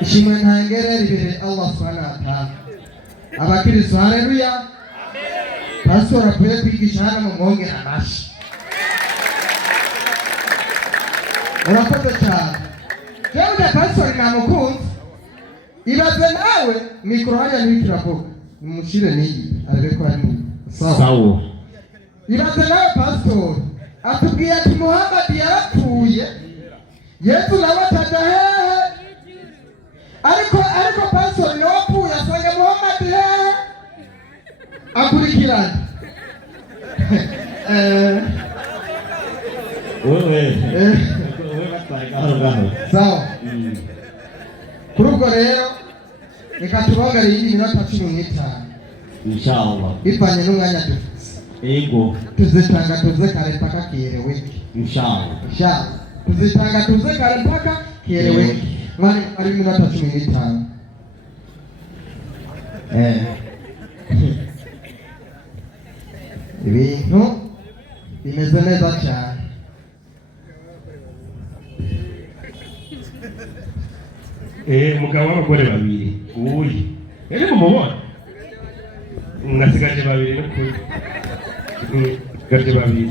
ishimwe ntangere ribere Allah subhanahu wa ta'ala. Abakristo haleluya. Pastor apoye kwigisha hano mu mwongera amashi. Urakoze cyane. Jewe pastor namukunze. Ibaze nawe mikoro hariya n'ikiravuga. Nimushire niyi arebe ko ari sawa. Ibaze nawe pastor atubwiye ati Muhammad yarapfuye. Yesu nawe ataja hehe. Ariko pastor nawe apfuye asanga Muhammad hehe. Akurikirana. Wewe sawa. Kuri ubwo rero reka tubagare iyi minota 15 inshallah ipanye n'umwanya dufite. Ego tuzitanga kare mpaka kielewe inshallah tuzitanga kare mpaka kielewe. Mwani ari minota 15 ibintu bimeze neza cyane. Mugabo w'abagore babiri uyi ere mumubona mwasigaje babiri n'ukuri gaje babiri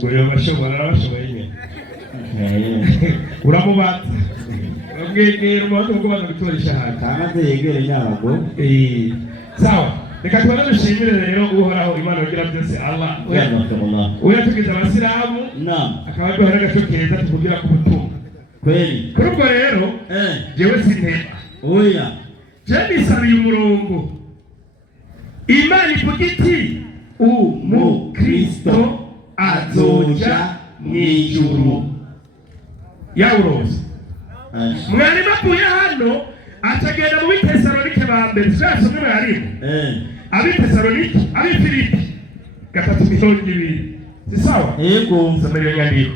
gore bashobora nyine uramubatsa ubwegera umuntu ngo bagutorisha hata amaze yegere nyabago. Sawa, reka tubone dushimire rero uhoraho Imana ugira byose Allah uyatugize abasilamu akaba duhora gashokeza tuvugira ku butumwa kweli. Kuri ubwo rero jewe sintema oya jewe nisabiye umurongo Imana ivuga iti umukristo azoja mw'ijuru. Yawuroze mwari bavuye hano atagenda mu Bitesalonike ba mbere twasomye barimo Abitesalonike Abifilipi 3:2 si sawa. Yego somero nyandiko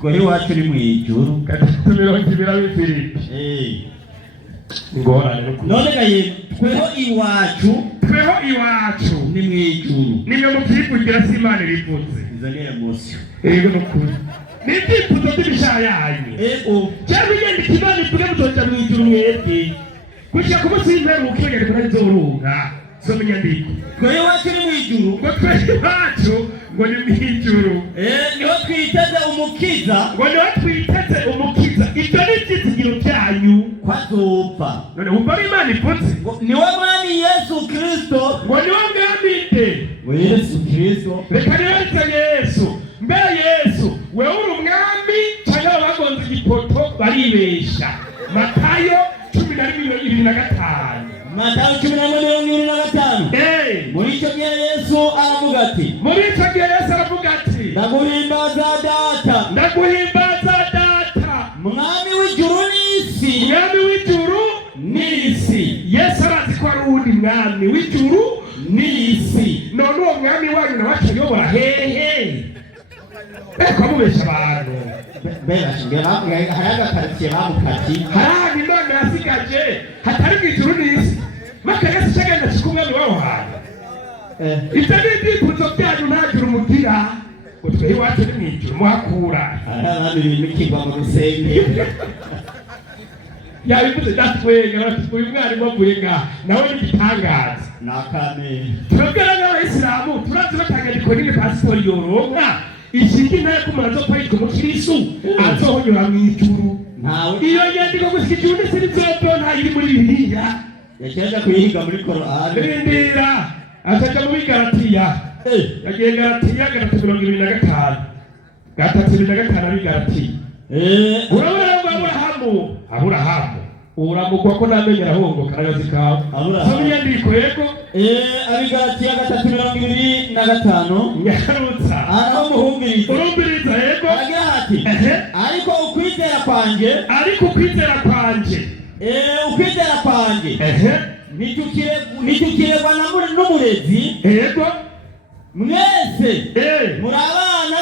kuri wacu ni mw'ijuru 3:2 Abifilipi ngorane none gaye tweho iwacu ni mw'ijuru. Niyo mukikugira si Imana irivuze izaniye emotion. Ego nukuri nibyifuzo by'ibishayanye cyangwa igenda ikibani tuge mutoja mw'ijuru mwebwe kushya kumusimbera ukiyongera kuna izorunga soma inyandiko tweho iwacu ni mw'ijuru. ngo tweho iwacu ngo ni mw'ijuru niho twiteze umukiza. ngo niho twiteze umukiza. Ibyo ni ibyizigiro byanyu kwazopfa. none wumva Imana ivuze niwe mwami Yesu Kristo. ngo niwe mwami nde Yesu Kristo. reka niwe Yesu mbe Yesu wewe uri umwami cyangwa bagonze igipoto baribesha. Matayo 10:25 Matayo 10:25 muri icyo gihe Yesu aravuga ati ndaguhimbaza data mwami w'ijuru n'isi. Yesu arazi ko ari uwundi mwami w'ijuru n'isi. None uwo mwami wanyu nawe atayobora hehe ko mubesha abantu haraga karitsiye bamukati haraga Imana yasigaje hatari mw'ijuru n'isi makagasi cyagenda kikumwami waho hantu. Ibyo ni ibyifuzo byanyu ntagira umugira ngo tweho iwacu ni mw'ijuru muhakura abandi bimikirwa mu rusenge yabivuze datwega uyu mwarimu avuye ngaha nawe ni igitangaza nakane. turabwira n'Abayisilamu turazi batangiriko n'ime pasitori yoronka ikindi ntako umuntu azopfa yitwa umukirisu azohonyora mw'ijuru. Iyo nyandiko gusa ijuru ndetse n'inzoto ntayiri muri Bibiliya yakeneye kuyihiga muri Korani. Rindira ataja mu Galatiya yagiye Galatiya 3:25 3:25 ari Galatiya. Urabona Aburahamu uramugwa ko namenye arahongoka akazi kawe. Soma inyandiko yego ari Galatiya 3:25 nyarutsa aho muhumviriza yego agira ati ariko ukwizera kwanje ntitukireba n'umurezi. Yego mwese muri abana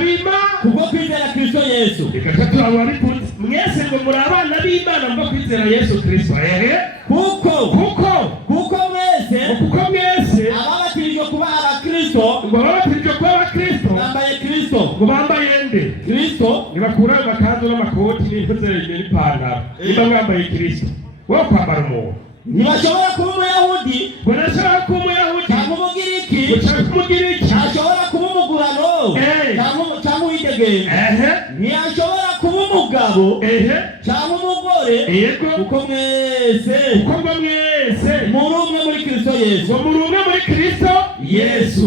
b'Imana kubwo kwizera Kristo Yesu. Mwese ngo muri abana b'Imana mba kwizera Yesu Kristo. kuko mwese ababatirijwe kuba abakristo bambaye Kristo Kristo ngo bambaye nde Kristo nibakura amakanzu n'amakoti n'impuzu n'ipantaro niba mwambaye Kristo wo kwambara umuntu ntibashobora kuba umuyahudi ngo ntashobora kuba umuyahudi cyangwa umugiriki cyangwa umugiriki ntashobora kuba umugurano cyangwa uwidegenza ntiyashobora kuba umugabo cyangwa umugore kuko mwese muri umwe muri Kristo Yesu muri umwe muri Kristo Yesu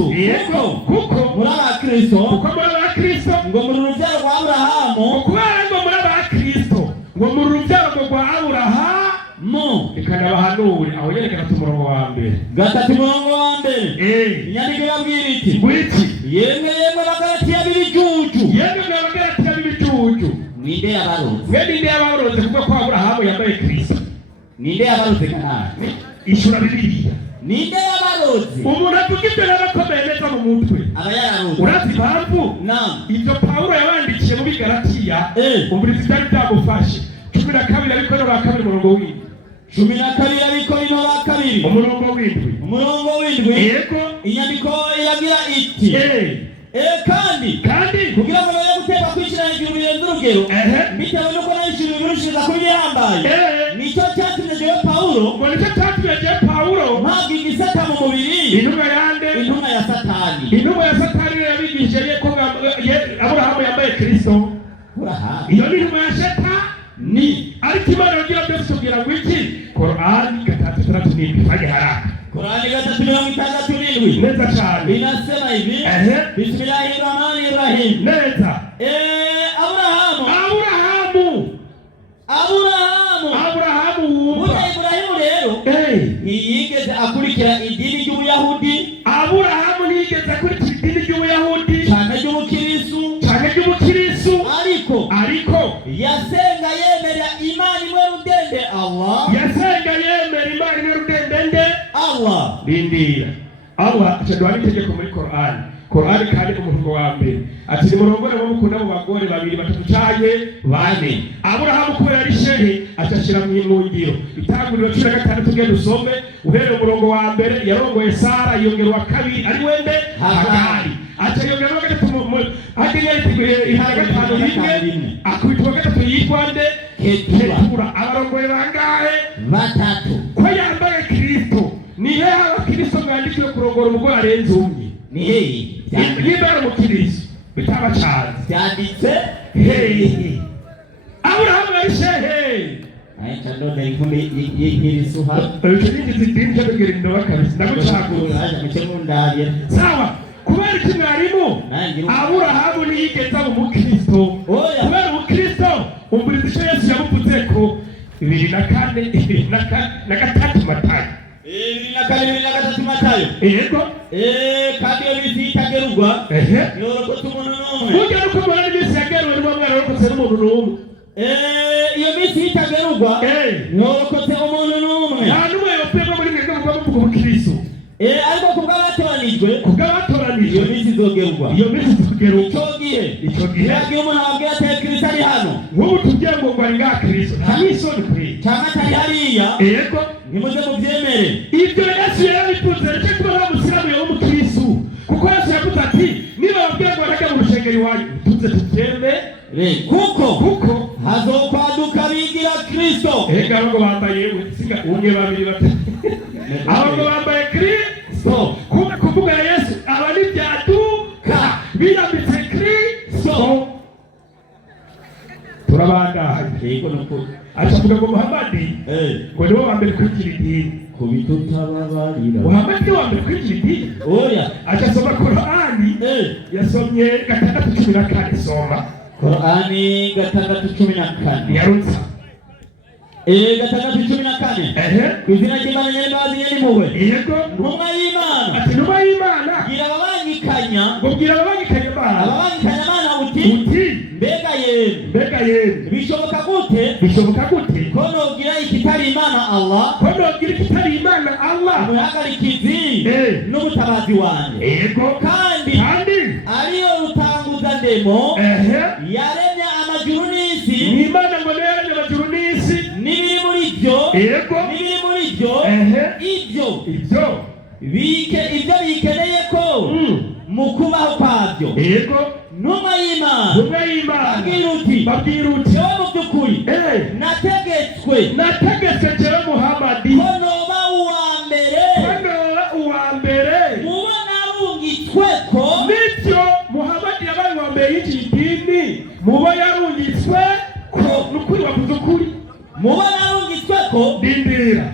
kuko muri abakristo kuko muri abakristo ngo muri urubyaro rwa Aburahamu kubera ngo muri abakristo ngo muri urubyaro rwa Aburahamu ikanabahanure aho yerekana umurongo wa mbere umurongo wa mbere inyandiko irabwira iti yemwe bagalatiya b'ibijuju ninde yabarotse kuko kwa Aburahamu yambaye Kristo ninde yabarotse kanani ishura Bibiliya ninde yabarotse umuntu avuga ibyo n'abakomeye neza mu mutwe aba yararotse urazi impamvu ibyo Pawulo yabandikiye mu Bigalatiya umurizi byari byagufashe 12 ariko no bakabiri umurongo w'indwi 12 ariko no bakabiri umurongo w'indwi yego inyandiko iragira iti kandi kugira ngo nayo guteka kwishira hejuru birenze urugero bitewe nuko nayishimye birushiriza kuri bihambaye nicyo cyatumye jewe Pawulo mpabwa igisata mu mubiri intumwa ya Satani yabigishije ko Aburahamu yambaye Kristo iyo ni intumwa ya Satani ariko Imana yagira byose kugira ngo iki Qur'ani 3:37 fanye haraka Qur'ani 3:37 neza cyane inasema hivi Bismillahirrahmanirrahim neza Aburahamu Ibrahimu rero ntiyigeze akurikira idini ry'Ubuyahudi Aburahamu ntiyigeze akurikira idini ry'Ubuyahudi cyane ry'ubukirisu ariko yasenga yemera Imana imwe rudende Allah rindira Allah cyadwari itegeko muri Qur'ani kandi umurongo wa mbere ati ni murongore bo mukunda mu bagore babiri batatu cyaye bane Aburahamu ko yari shehe acashira mu ngiro itanguriro 16 tugende usome uhere umurongo wa mbere yarongoye Sara yongera wa kabiri ari wende Hagari yongera wa gatatu gatanu rimwe akwitwa gatatu yitwa nde Ketura abarongoye bangahe batatu ko yambaye Kristo nihe abakristo mwandikiwe kurongora umugore arenze umwe nihe niba umukristo bitaba cyane byanditse Aburahamu yari shehe ndone ikumbi y'irisuha sawa kubera iki mwarimu Aburahamu ntiyigeze aba umukristo kubera umukristo umurizi icyo Yesu yamuvuze ko 2:4 Matayo 2:4 Matayo yego kandi iyo bisi itagerurwa yorokotse umuntu n'umwe ugera uko mbona n'imisi yageruwe niba mwana yorokotse n'umuntu n'umwe iyo bisi itagerurwa yorokotse umuntu n'umwe nta n'umwe yopegwa muri mwebwe muvuga muvuga umukristo ariko kubw'abatoranijwe iyo bisi izogerurwa icyo gihe yagiye umuntu ababwira ati Kristo ari hano nk'ubu tugiye ngo ari nga Kristo nta n'isoni kuri cyangwa atari hariya yego nimuze mubyemere ibyo Yesu yarabivuze reka kuba namusiramu yo mukristo kuko Yesu yavuze ati niba babwira ngo barajya mu rushengero iwanyu tuze tubyemere kuko hazokwaduka bigira Kristo ngo bambaye singa umwe babiri batatu abo bambaye Kristo kuvuga Yesu abani byaduka birambitse Kristo turabandaye acavuga ngo Muhammadi ngo niwe wa mbere kwinjira idini kubitutababarira Muhammadi wa mbere kwinjira idini acasoma Qur'ani yasomye 6:14 soma Qur'ani 6:14 yarutsa 6:14 kwizina ry'Imana nyembazi nyempuhwe yego ntumwa y'Imana ati ntumwa y'Imana gira ababangikanya Imana uti mbega yemwe bishoboka gute ko nogira ikitari Imana Allah umuhagarikizi n'ubutabazi wanjye yego kandi ariyo rutanguza ndemo yaremye amajuru n'isi Imana ngo yaremye amajuru n'isi n'ibiri muri byo yego ibyo bikeneye ko mu kubaho kwabyo yego ntumwa y'Imana babwira uti jewe mu by'ukuri nategetswe jewe Muhamadi ko noba uwa mbere mubo narungitsweko. Nibyo Muhamadi yabaye uwa mbere y'iki dini, mubo yarungitsweko. Nukuri wavuze ukuri, mubo narungitsweko. Dindira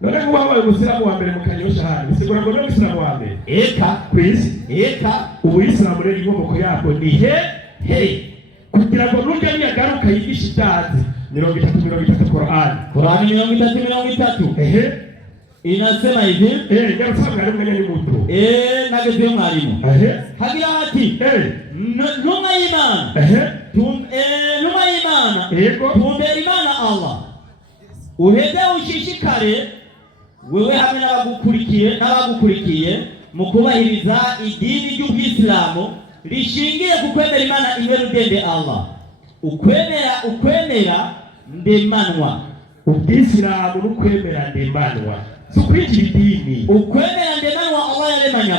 none ngo wabaye umusiramu wa mbere mu Kanyosha hano bisigura ngo niwe musiramu wa mbere kwisi. Ubuyisilamu rero inkomoko yabwo ni he kugira ngo nurya niyagaruka yigisha ibyazi 30 Qur'ani 30 inasema hivi ngarusanga ari mwanya ni muto nageze mwalimu hagira ati numa y'Imana tumbera Imana Allah uheze ushishikare wewe hamwe n'abagukurikiye mu kubahiriza idini ry'Ubwisilamu rishingiye ku kwemera Imana imwe rudende Allah. Ukwemera ndemanwa. Ubwisilamu n'ukwemera ndemanwa sukwinjira idini. Ukwemera ndemanwa Allah yaremanye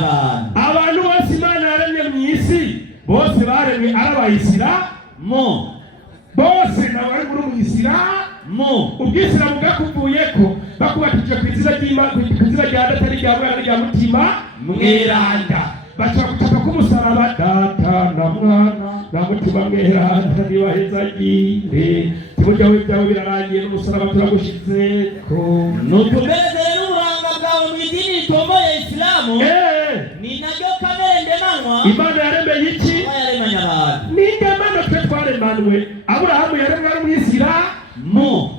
abantu bose Imana yaremye mu isi bose baremwe ari abayisilamu bose n'abari muri Ubwisilamu. Ubwisilamu bwakuvuyeko bakubatije ku izina ry'Imana, ku izina rya Data n'irya Mwana n'irya Mutima Mweranda. Baca gutaka k'umusaraba Data na Mwana na Mutima Mweranda nibahezagire. Timuryawe byawe birarangiye n'umusaraba turagushizeko. Nutumbeze n'uburanga bwawe mu idini ritomboye Islamu. Ni naryo kamere ndemanwa Imana yaremeye iki? Yaremanye abantu. Ni ndemanwa twe twaremanwe. Aburahamu yaremwe ari Umwisilamu.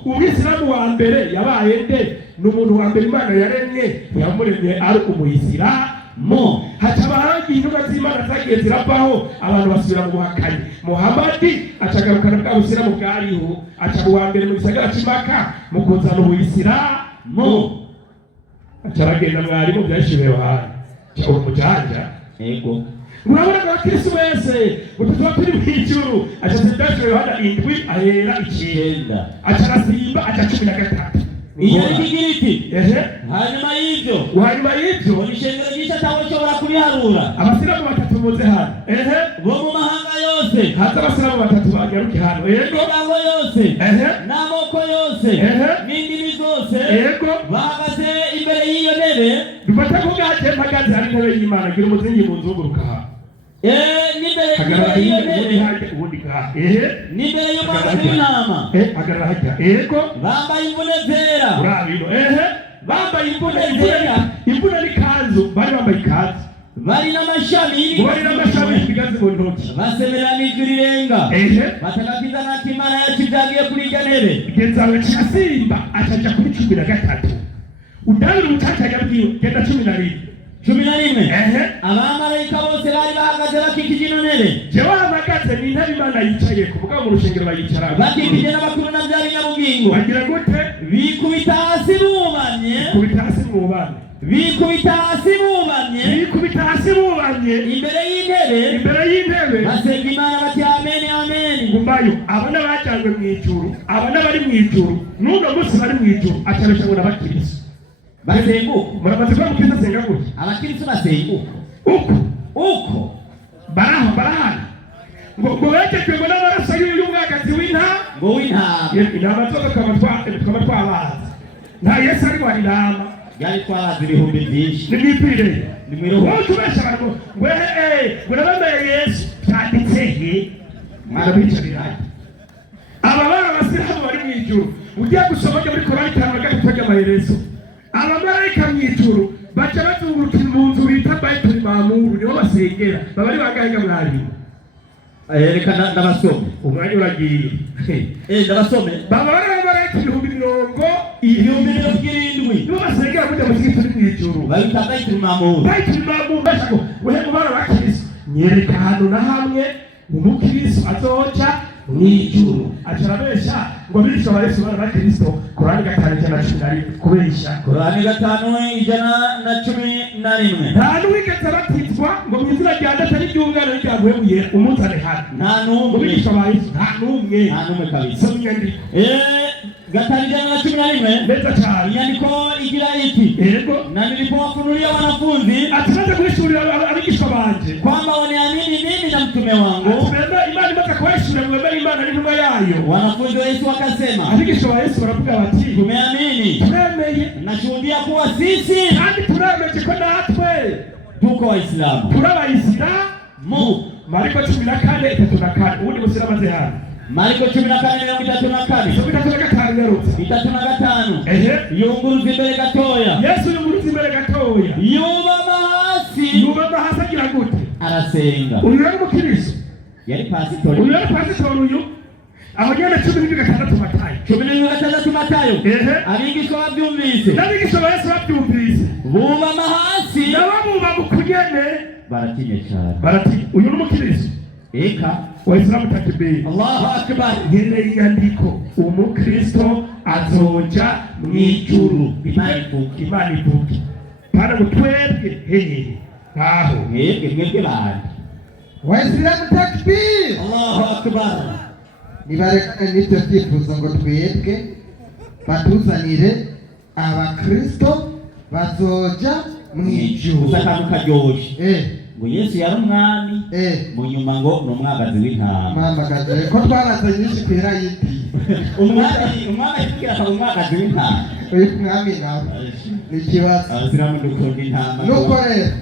Umwisilamu wa mbere yabaye nde? N'umuntu wa mbere Imana yaremye yamuremye ari Umuyisilamu. Hacabaho intumwa z'Imana zagiye ziravaho abantu basubira mu buhakanyi. Muhamadi acagarukana bwa Busilamu bwariho, aca uwa mbere mu gisagara cy'Imaka mu kuzana Ubuyisilamu. Acaragenda mwarimu byashiwe Yohana cyangwa umujanja urabona ko Kristo wese ututuba turi mu ijuru acaze byashiwe Yohana 7 ahera 9 acarasimba aca 13. Iyo ikigiriti hanyuma y'ibyo ishengero ryinshi atawushobora kubiharura. Abasilamu batatu muze hano bo mu mahanga yose haza abasilamu batatu bagaruke hano imiryango yose n'amoko yose n'indimi zose bahagaze imbere y'iyo ntebe. Bifata ko gaje mpagaze hari intebe y'Imana gira umuzingi mu nzunguruka ha n'imbere y'iyo ntebe n'imbere y'umwana w'intama hagarara hajya bambaye imvune zera. Urabino bambaye imvune n'ikanzu bari bambaye ikanzu bari n'amashami y'ibigazi mu ntoki basemerera n'ijwi rirenga batagakiza nako Imana yacu ibyagiye kuri iryo ntebe. Genzawe kirasimba acaja kuri 13 udabira umucaca yabwiwe genda 11 abamarayika bose bari bahagaze bakikije ino ntebe. Jewe bahagaze ni intebe Imana yicaye ku mugabo mu rushengero bayicara bakikije n'abakuru na bya binyabugingo bagira gute bikubita hasi bubamye imbere y'intebe basenga Imana bati amen amen. Ngumbayo abana bajyanywe mu ijuru, abana bari mu ijuru n'uno munsi bari mu ijuru acarusha ngo n'abakirisu basenguko. Muramaze kuba mukirisu asenga gutya abakirisu basenguko uko barahana ngo wekejwe ngo n'amaraso y'umwagazi w'intama intama zose tukaba twabaza nta Yesu ari wa intama yari twabaza ibihumbi byinshi nimwipire wowe tubesha abantu ngo urabambaye Yesu byanditse mwana bicarirayo. Aba bana abasilamu bari mu ijuru ugiye gusoma muri Korani 5 amaherezo abamarayika mu ijuru baca bazunguruka mu nzu bita Baitul Mamuru niho basengera baba ari bangahe mwarimu? Reka ndabasome umwanya uragiye ndabasome baba bari abamarayika 70,000 nibo basengera kujya mu kigo turi mu ijuru babita Baitul Mamuru bashako wehe mubara bakirisu nyereka hano na hamwe umukirisu azoca mu ijuru acarabesha ngo birisho barese bana bakiristo. Korani 5:11 kubesha Korani 5:11 nta n'uwigeze batizwa ngo mu izina rya Data n'iry'Umwana n'iryaguhemuye umunzane hano nta n'umwe birisho barese nta n'umwe kabisa. Gatanu 11 neza cyane. Inyandiko igira iti yego, na nilipowafunulia wanafunzi atunaza kuhishurira abigishwa banje kwamba waniamini mimi na mtume wangu, atubemba Imana imaze kuhishurira mwemera Imana n'intumwa yayo. wanafunzi wa Yesu wakasema, abigishwa ba Yesu baravuga bati tumeamini, turemeye, nashuhudia kuwa sisi kandi turemeje ko natwe tuko Waislamu. turabayisilamu. Mariko 14:34 ubundi musira maze hano. Mariko 14:34 so bitataka garutse 35 yunguruza imbere gatoya. Yesu yunguruza imbere gatoya, yubama hasi agira gute? arasenga. Uyu yari mukiristo, yari pasitori. uyu yari pasitori. Uyu aho nyene 16 Matayo, 16 Matayo. abigishwa babyumvise, n'abigishwa ba Yesu babyumvise, bubama hasi, n'abamuba mukunyene baratinye cyane. barati uyu n'umukiristo eka Waislamu takbir, Allahu akbar. yene inyandiko umukristo azoja mw'ijuru. Imana ivuga para gutwebwe hehe aho mwebwe bandi. Waislamu takbir. Allahu akbar. Nibarekane n'ibyo byifuzo ngo twebwe batuzanire abakristo bazoja mw'ijuru. Akantu karyoshe ngo Yesu yari umwami, mu nyuma ngo ni umwagazi w'intama. Mwamagaze ko twarazanye nyinshi kwera yiti umwami yitwa akaba umwagazi w'intama. uyu mwami nawe ni ikibazo. Abasilamu dukunda intama. nuko rero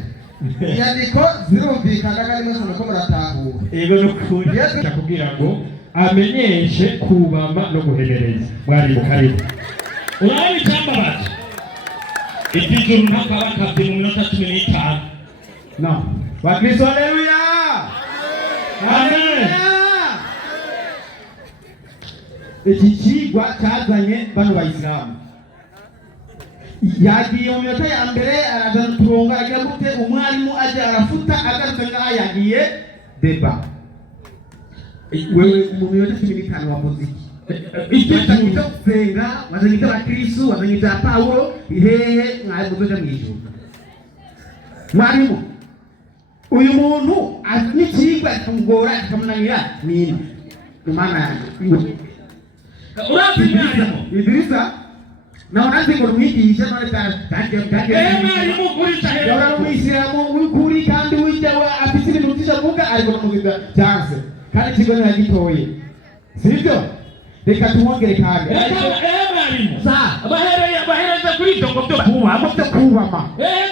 inyandiko zirumvikana kandi mwese nuko muratahura. yego n'ukuri. Yesu akubwira ngo amenyeshe kubama no guhenereza. Mwari mukaribu urabe cyambabaje iby'ijuru mpaka bakavye mu minota 15. No. Wakristo, haleluya. Amen. Iki kigwa cyazanye bano bayisilamu. Yagiye mu minota ya mbere arazana turonga agira gute, umwarimu aje arafuta agarutse ngaha yagiye deba. Wewe mu minota 15 wakoze iki? Icyo kusenga wazanyita abakristo, wazanyita Paulo, hehe mwari muzoja mw'ijuru. Mwarimu uyu muntu n'ikigwa kimugora kikamunanira nini? Imana yanjye urabyimwarimu Idrisa na unazi ngo mwigisha none kandi mwarimu kurita hehe yora mwisilamu ukuri kandi wijya afite ibintu by'ishavuga ariko namugiza chance kandi kigo ntagitoye sibyo. Reka tumwongere kandi mwarimu sa abahereza kuri ibyo ngo byo kubama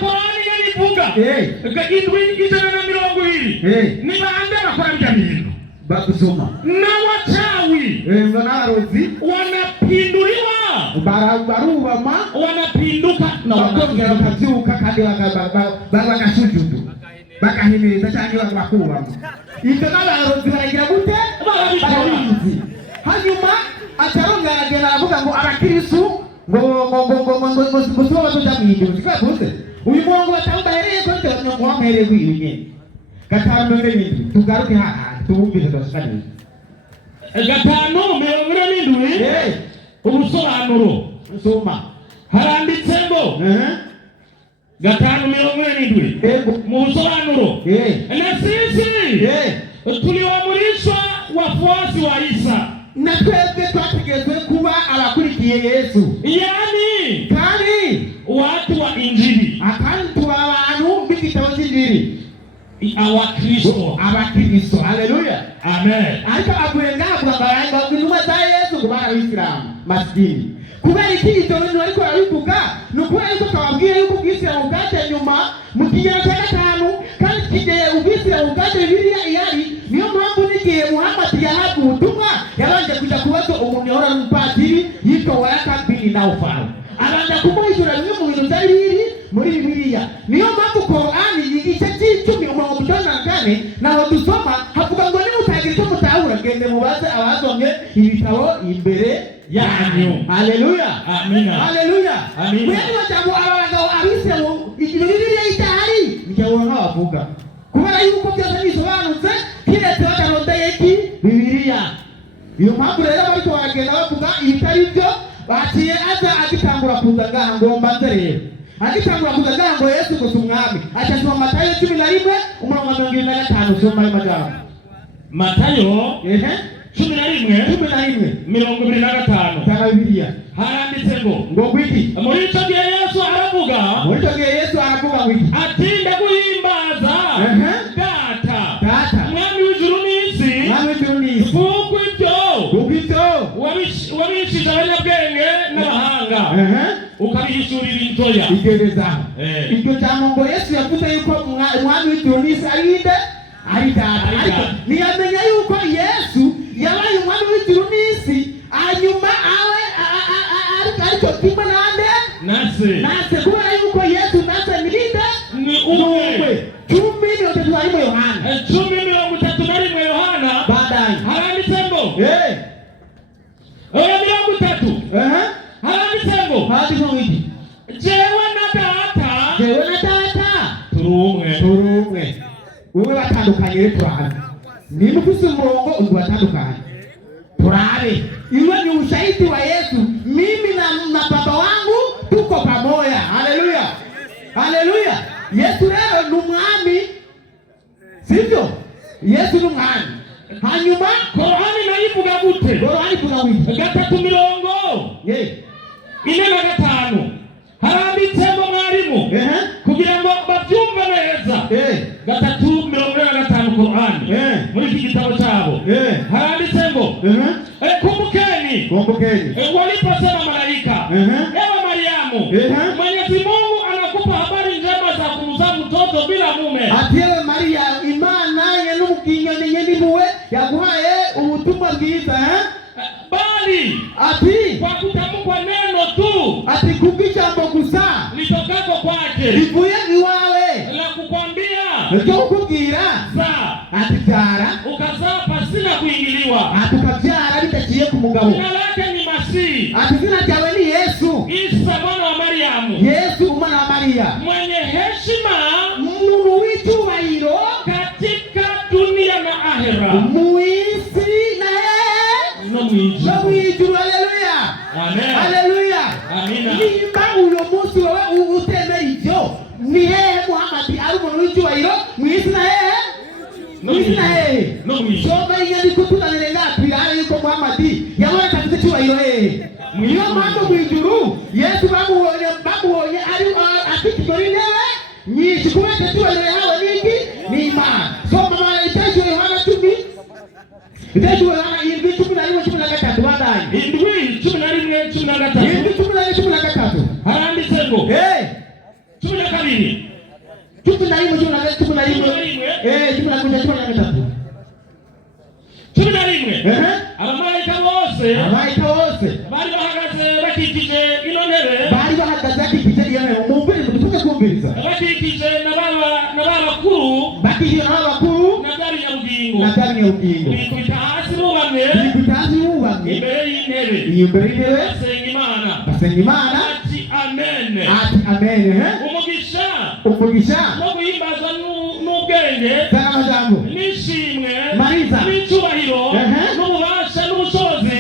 Korani ivuga indwi 120 ni bande bakora ibyo bintu bakusoma na wachawi nganarozi wanapinduliwa barubama wanapinduka na wakongera bakabyuka kandi bagasujudu bakahimiriza cyangwa bakubama. Ibyo n'abarozi baragira gute? Barabizi. Hanyuma atarongera avuga ngo abakirisu ngo bazoja mw'ijuru. Sikavuze uyu murongo batambahereye ko ndio mwamhereye kwiyunye gatanu n'ibindi tugaruke haha tubumvise dashikanye 5:27 ubusobanuro soma haranditse ngo 5:27 mu busobanuro na sisi tuliwamrishwa wafuasi wa Isa na twebwe twategetswe kuba abakurikiye Yesu, yani kandi watu wa Injili, akandi tuba abantu b'igitabo cy'Injili, abakristo. Haleluya, amen. Ariko agwenga kubabaranga intumwa za Yesu ngo barabisilamu maskini. Kubera iki ibyo bintu ariko arabivuga nukubera yuko twababwiye yuko ubwisilamu bwateye nyuma mu kigero cya 5 kandi kigeye ubwisilamu bwateye Bibiliya ihari. Niyo mpamvu n'igihe Muhammad yahabwa ubutumwa yabanje kujya kubaza umuntu yahora n'umupadiri yitwa Waraka bin Naufal, abanje kumuhishura bimwe mu bintu byari biri muri Bibiliya. Niyo mpamvu Korani igice cy'icumi umurongo 54 naho dusoma havuga ngo niba utagira icyo mutahura gende mubaze abazomye ibitabo imbere yanyu. Haleluya, amina, haleluya, amina. Wewe wajabo abagabo abisemo Bibiliya itahari nijyawo nk'abavuga kubera yuko byose bisobanutse kiretse batarondeye iki Bibiliya. Iyo mpamvu rero bariko baragenda bavuga ibitari byo baciye aza agitangura kuza ngaha ngo mbanze rero agitangura kuza ngaha ngo Yesu gusa umwami acyasoma Matayo 11 umurongo wa 25 soma ayo magambo Matayo 11:25 usanga Bibiliya haranditse ngo gwiki muri icyo gihe Yesu aravuga gwiki ati ndaguhimbaza data mwami w'ijuru n'isi kuko ibyo wabishije abanyabwenge n'abahanga ukabihishurira intoya. Iryo jambo ngo Yesu yavuze yuko umwami w'ijuru n'isi ari data, ntiyamenya yuko Yesu yabaye umwami w'ijuru n'isi hanyuma ariko kimwe nase kubera yuko Yesu nase ni umwe. 10:31 Yohana baadaye haranditse ngo oya 30 haranditse ngo jewe na data turumwe. Wewe batandukanye rero turabe niba ufise umurongo undi watandukanye turabe iwe ni ushahidi wa Yesu. Mimi na baba wangu tuko pamoja. Haleluya. Yesu leo ni umwami, sivyo? Yesu ni umwami. Hanyuma Korani nayivuga gute? Korani kuna wiki 3:4-5 haranditse ngo mwarimu kugira ngo babyumve neza. 3:45 Korani muri iki gitabo cyabo haranditse ngo kumbukeni waliposema malaika ewe Mariamu Mwenyezi Mungu anakupa habari njema za kumzaa mtoto bila mume. Ati ewe Maria Imana yenumukinyoni muwe yaguhaye ubutumwa bwiza bali ati kwa kutamkwa neno tu ati kubijambo gusa litokako kwake livuye iwawe la kukwambia ndio kukubwira ati byara ukazaa pasina kuingiliwa ati ukabyara bitaciye ku mugabo. Jina lake ni Masihi. Ati jina lake ni Yesu. Isa mwana wa Mariamu. Yesu mwana wa Maria mwenye heshima Mungu w'icyubahiro katika dunia na ahera muisi no mwijuru. Haleluya. Amina. Nimba uyo munsi wowe utemera ibyo ni hehe Muhammad ari umuntu w'icyubahiro mwisi na hehe no mwijuru. Soma inyandiko tunanenga twirare yuko Muhammad yabona afite icyubahiro hehe. Niyo mpamvu mwijuru Yesu bamuhonye ari afite intebe nyinshi kubera icyubahiro yahawe n'iki ni Imana. Soma mara itaje Yohana 10 itaje Yohana 11:13 baadaye 11:13 haranditse ngo 12 11 abamarayika bose bari bahagaze bakikije ino ntebe kumviriza bakikije n'abakuru na byari nyabugingo bikubita hasi bubamye imbere y'intebe basenga Imana ati amen. umugisha no guhimbaza n'ubwenge n'ishimwe n'icyubahiro n'ububasha n'ubushobozi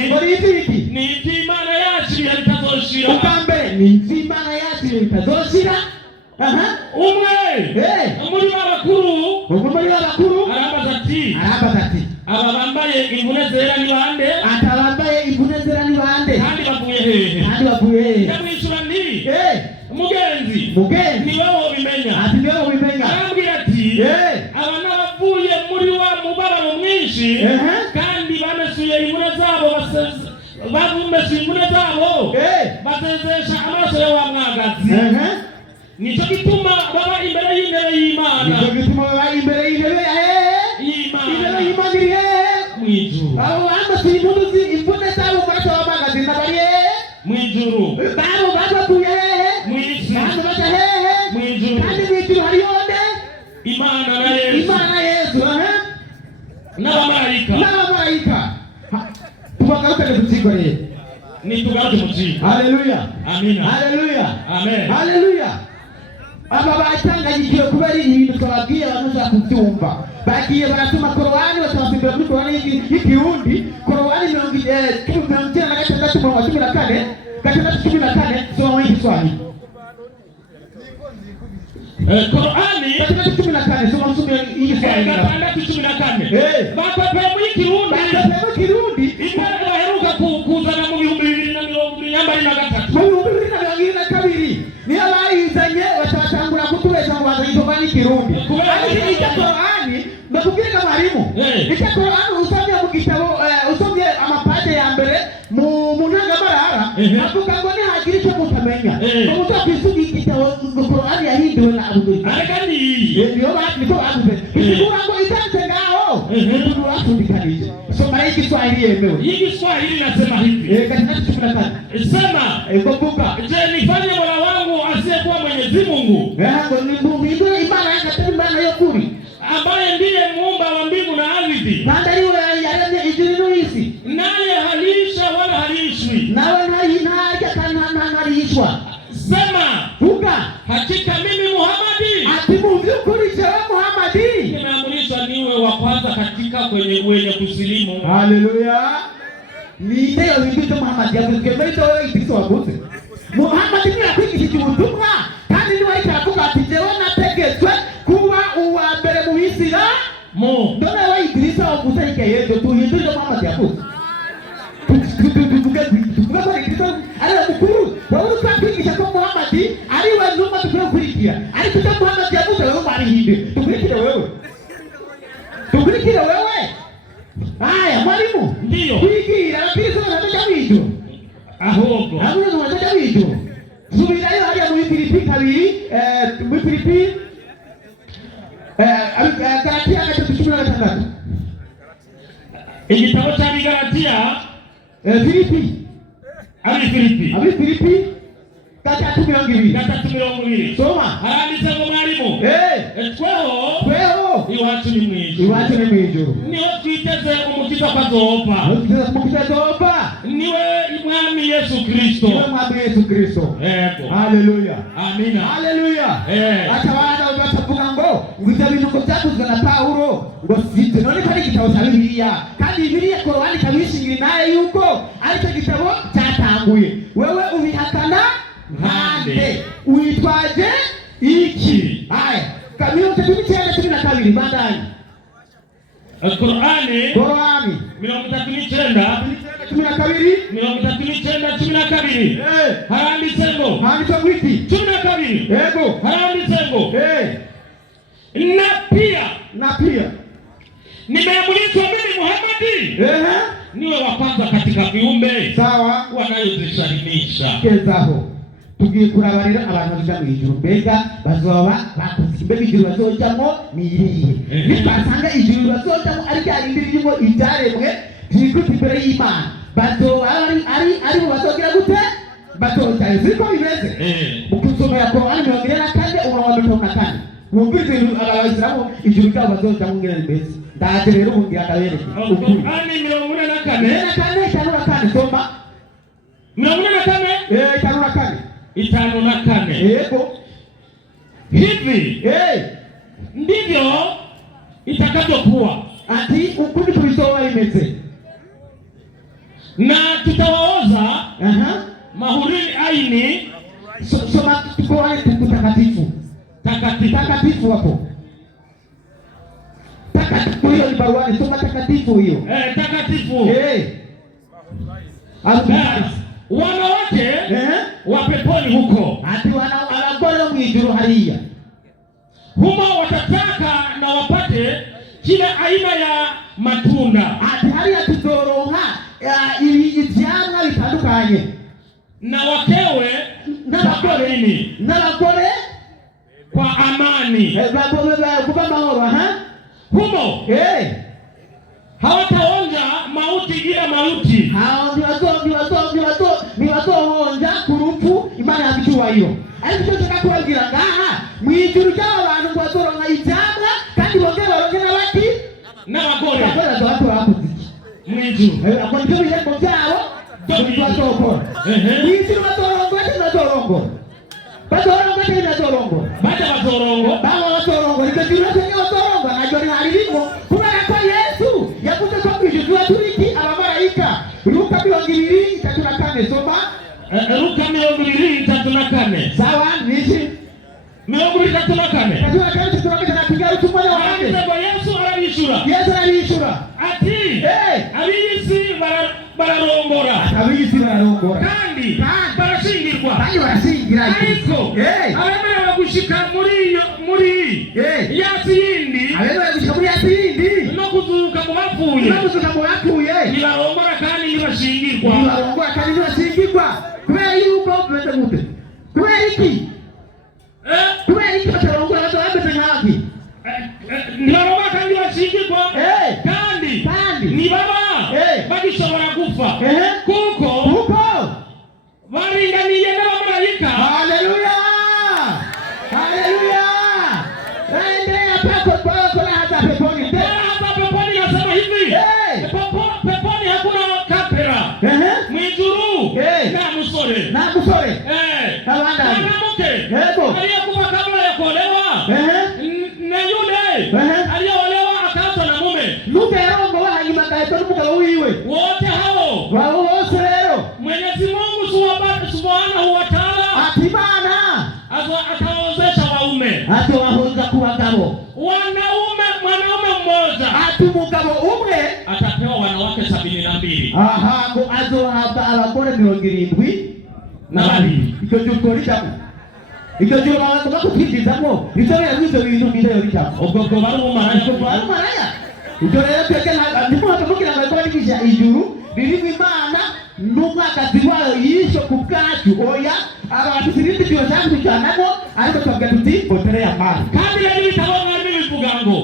ni iby'Imana yacu ibihe bitazoshira. Ni iby'Imana yacu ibihe bitazoshira. Umwe muri babakuru arabaza ati aba bambaye imvune zera ni bande? Kandi bavuye hehe? Ndamwishyura nti mugenzi ni wowe ubimenya. Arambwira ati aba n'abavuye muri wa mubabaro mwinshi kandi bamesuye imvune zabo basezesha amaraso ya wa mwagazi. Nicyo gituma baba imbere y'intebe y'Imana. Mwijuru. Abo bamasuye imvune zabo amaraso ya wa mwagazi n'abari mwijuru. Babo bavuye hehe? Mwisi. Babo baje hehe? Mwijuru. Kandi mwijuru hari yonde? Imana Yesu. N'abamarayika. Tubagaruke ku kigo rero. Nitugaruke mu kigo. Haleluya. Amina. Haleluya. Aba batangagiye kubera ibintu twababwiye banaza kubyumva. Bagiye barasoma Korani batasimbira muri Korani y'ikirundi. Korani 16:14 soma mu Kiswahili. Korani 16:14 soma mu Kiswahili. 16:14 bakapera muri Kirundi. Imana baheruka kuzana mu 2020 Umuto kwisugi igitabo Qur'ani yahinduwe na Abdul. Areka ni Iyo niko bavuze. Bisigura ngo itanditse ngaho. Ndio wafundikanije. Soma hiki Kiswahili yemewe. Hii Kiswahili nasema hivi. Katika 15. Sema. Kumbuka. Je, nifanye Mola wangu asiyekuwa Mwenyezi Mungu? Ngo ni Mungu ndio imani yake tena imani yokuri. Ambaye ndiye muumba wa mbingu na ardhi. Mandari yale ijuru hizi. Naye halisha wala halishwi. Nawe halishwa. Sema. Vuka. Hakika mimi Muhammadi. Ati mvyukuri cha Muhammadi. Nimeamrishwa niwe wa kwanza katika wenye kusilimu. Haleluya. Ni ndio wito Muhammad yakemeta wewe Idriso wabuze. Muhammad ni akwigishije ubutumwa kandi ni wari karavuga ati jewe nategetswe kuba uwa mbere mu Isira. None wewe Idriso wabuze ikeyeje tuhindurire Muhammad yavuze. Tuvuga ko Idriso ari mukuru. Wowe ukakwigisha ko Muhammad ari we numa tukurikira. Ari tuta Muhammad yavuze wewe bari hinde. Tukurikire wewe. Tukurikire wewe. Haya mwalimu. Ndio. Kuigira Kristo anataka wijo. Ahubwo. Ahubwo anataka wijo. Subirayo hali ya Filipi kabiri mu Filipi Galatia 3:16. Igitabo cha Galatia Filipi. Abi Filipi. 3:22. Soma. Haranditse ngo mwalimu. Tweho. Iwacu ni mwijuru. Niho twiteze umukiza kazopa. Niwe mwami Yesu Kristo. Yego. Haleluya. Amina. Haleluya. Atawada batavuga ngo ngwita bintu byavuzwe na Paulo ngo site none kari gitabo cya Bibiliya kandi Bibiliya Qur'ani kabishingira naye yuko ari cyo gitabo cyatanguye. Wewe ubihakana Hande uitwaje iki? Haya, Kamilo 3:12 bandani. Qur'ani 3:12 haranditse ngo handitse wiki 12 yego haranditse ngo na pia nimeamrishwa mimi Muhammadi niwe wa kwanza katika viumbe sawa wanayozisalimisha kezaho tugiye kurabarira abantu baja mu ijuru mbega bazoba bakusimbe ijuru bazojamo niriye nibasanga ijuru bazojamo ari ryarindiri ryimo ibyaremwe byikuti imbere y'Imana bazoba ari mu bazogira gute bazoja ziko bimeze ukuzoma ya Qur'ani 44:4 mwumvise abaziramu ijuru ryabo bazojamo ngene bimeze ndaje rero ubungira kabereke Qur'ani 44:4 soma 44 5:4 yego hivi ndivyo itakavyokuwa ati ukundi kulisoma imeze na tutawaoza mahurini aini soma Qur'ani takatifu hapo takatifu hiyo ni baruani soma takatifu hiyo takatifu wanawake wa peponi huko ati wanagora mwijuru hariya humo watataka na wapate kila aina ya matunda ati hariya tuzoronka ivyamwa bitandukanye na wakewe n'abagore kwa amani kuba mahoro humo hawataonja mauti ila mauti. Hao ni wazohonja kurupfu Imana yabichuwa hiyo. Ariko cyo cyakubwira ngaha mwijuru cy'abantu ngo bazoronka icyamwa kandi bongera barongera bati n'abagore bazo bakuziki mwijuru. Akon cyo bije mu byabo cyo bazokora. Mwijuru bazorongo bazorongo. Ikajuru cyo bazorongo najyo ni harimo kubera ko Yesu yavuze ko mwijuru turiki abamarayika. Luka 2:3 soma. Luka 2:3 sawa nishi 2:3 katika kanisa tunapiga utumwa wa wake Yesu arabishura ati abisi bararongora kandi barashingirwa ariko abemera bagushika muri yasindi no kuzuka mu bapfuye nibarongora kandi nibashingirwa kubera yuko bimeze gute kubera iki batarongora abagabo bameze nk'abaki ntibaroba kandi bashingirwa kandi ntibaba bagishobora gupfa kuko baringaniye n'abamarayika. Haleluya endelea pako hata peponi nasema hivi peponi hakuna kapera mwijuru na musore mwanamke aliyekufa kabla ya kuolewa na yule aliyeolewa akaachwa na mume wote hao Mwenyezi Mungu Subhanahu wa Ta'ala atawaozesha waume mwanaume mmoja umugabo umwe atapewa wanawake 72. ngo azohabwa abagore 72. Icyo gihe abantu bakutwizamo icyo yavuze ibintu bireyo bitako ubwo bari mu maraya icyo rero tweke ndimo hatamukira ngo barisha ijuru ririmo Imana n'umwagazi wayo yisho ku bwacu oya abantu sibindi byo cyangwa cyanamo ariko twabwa tuti botere ya mari kandi rero bitabo mwari bivuga ngo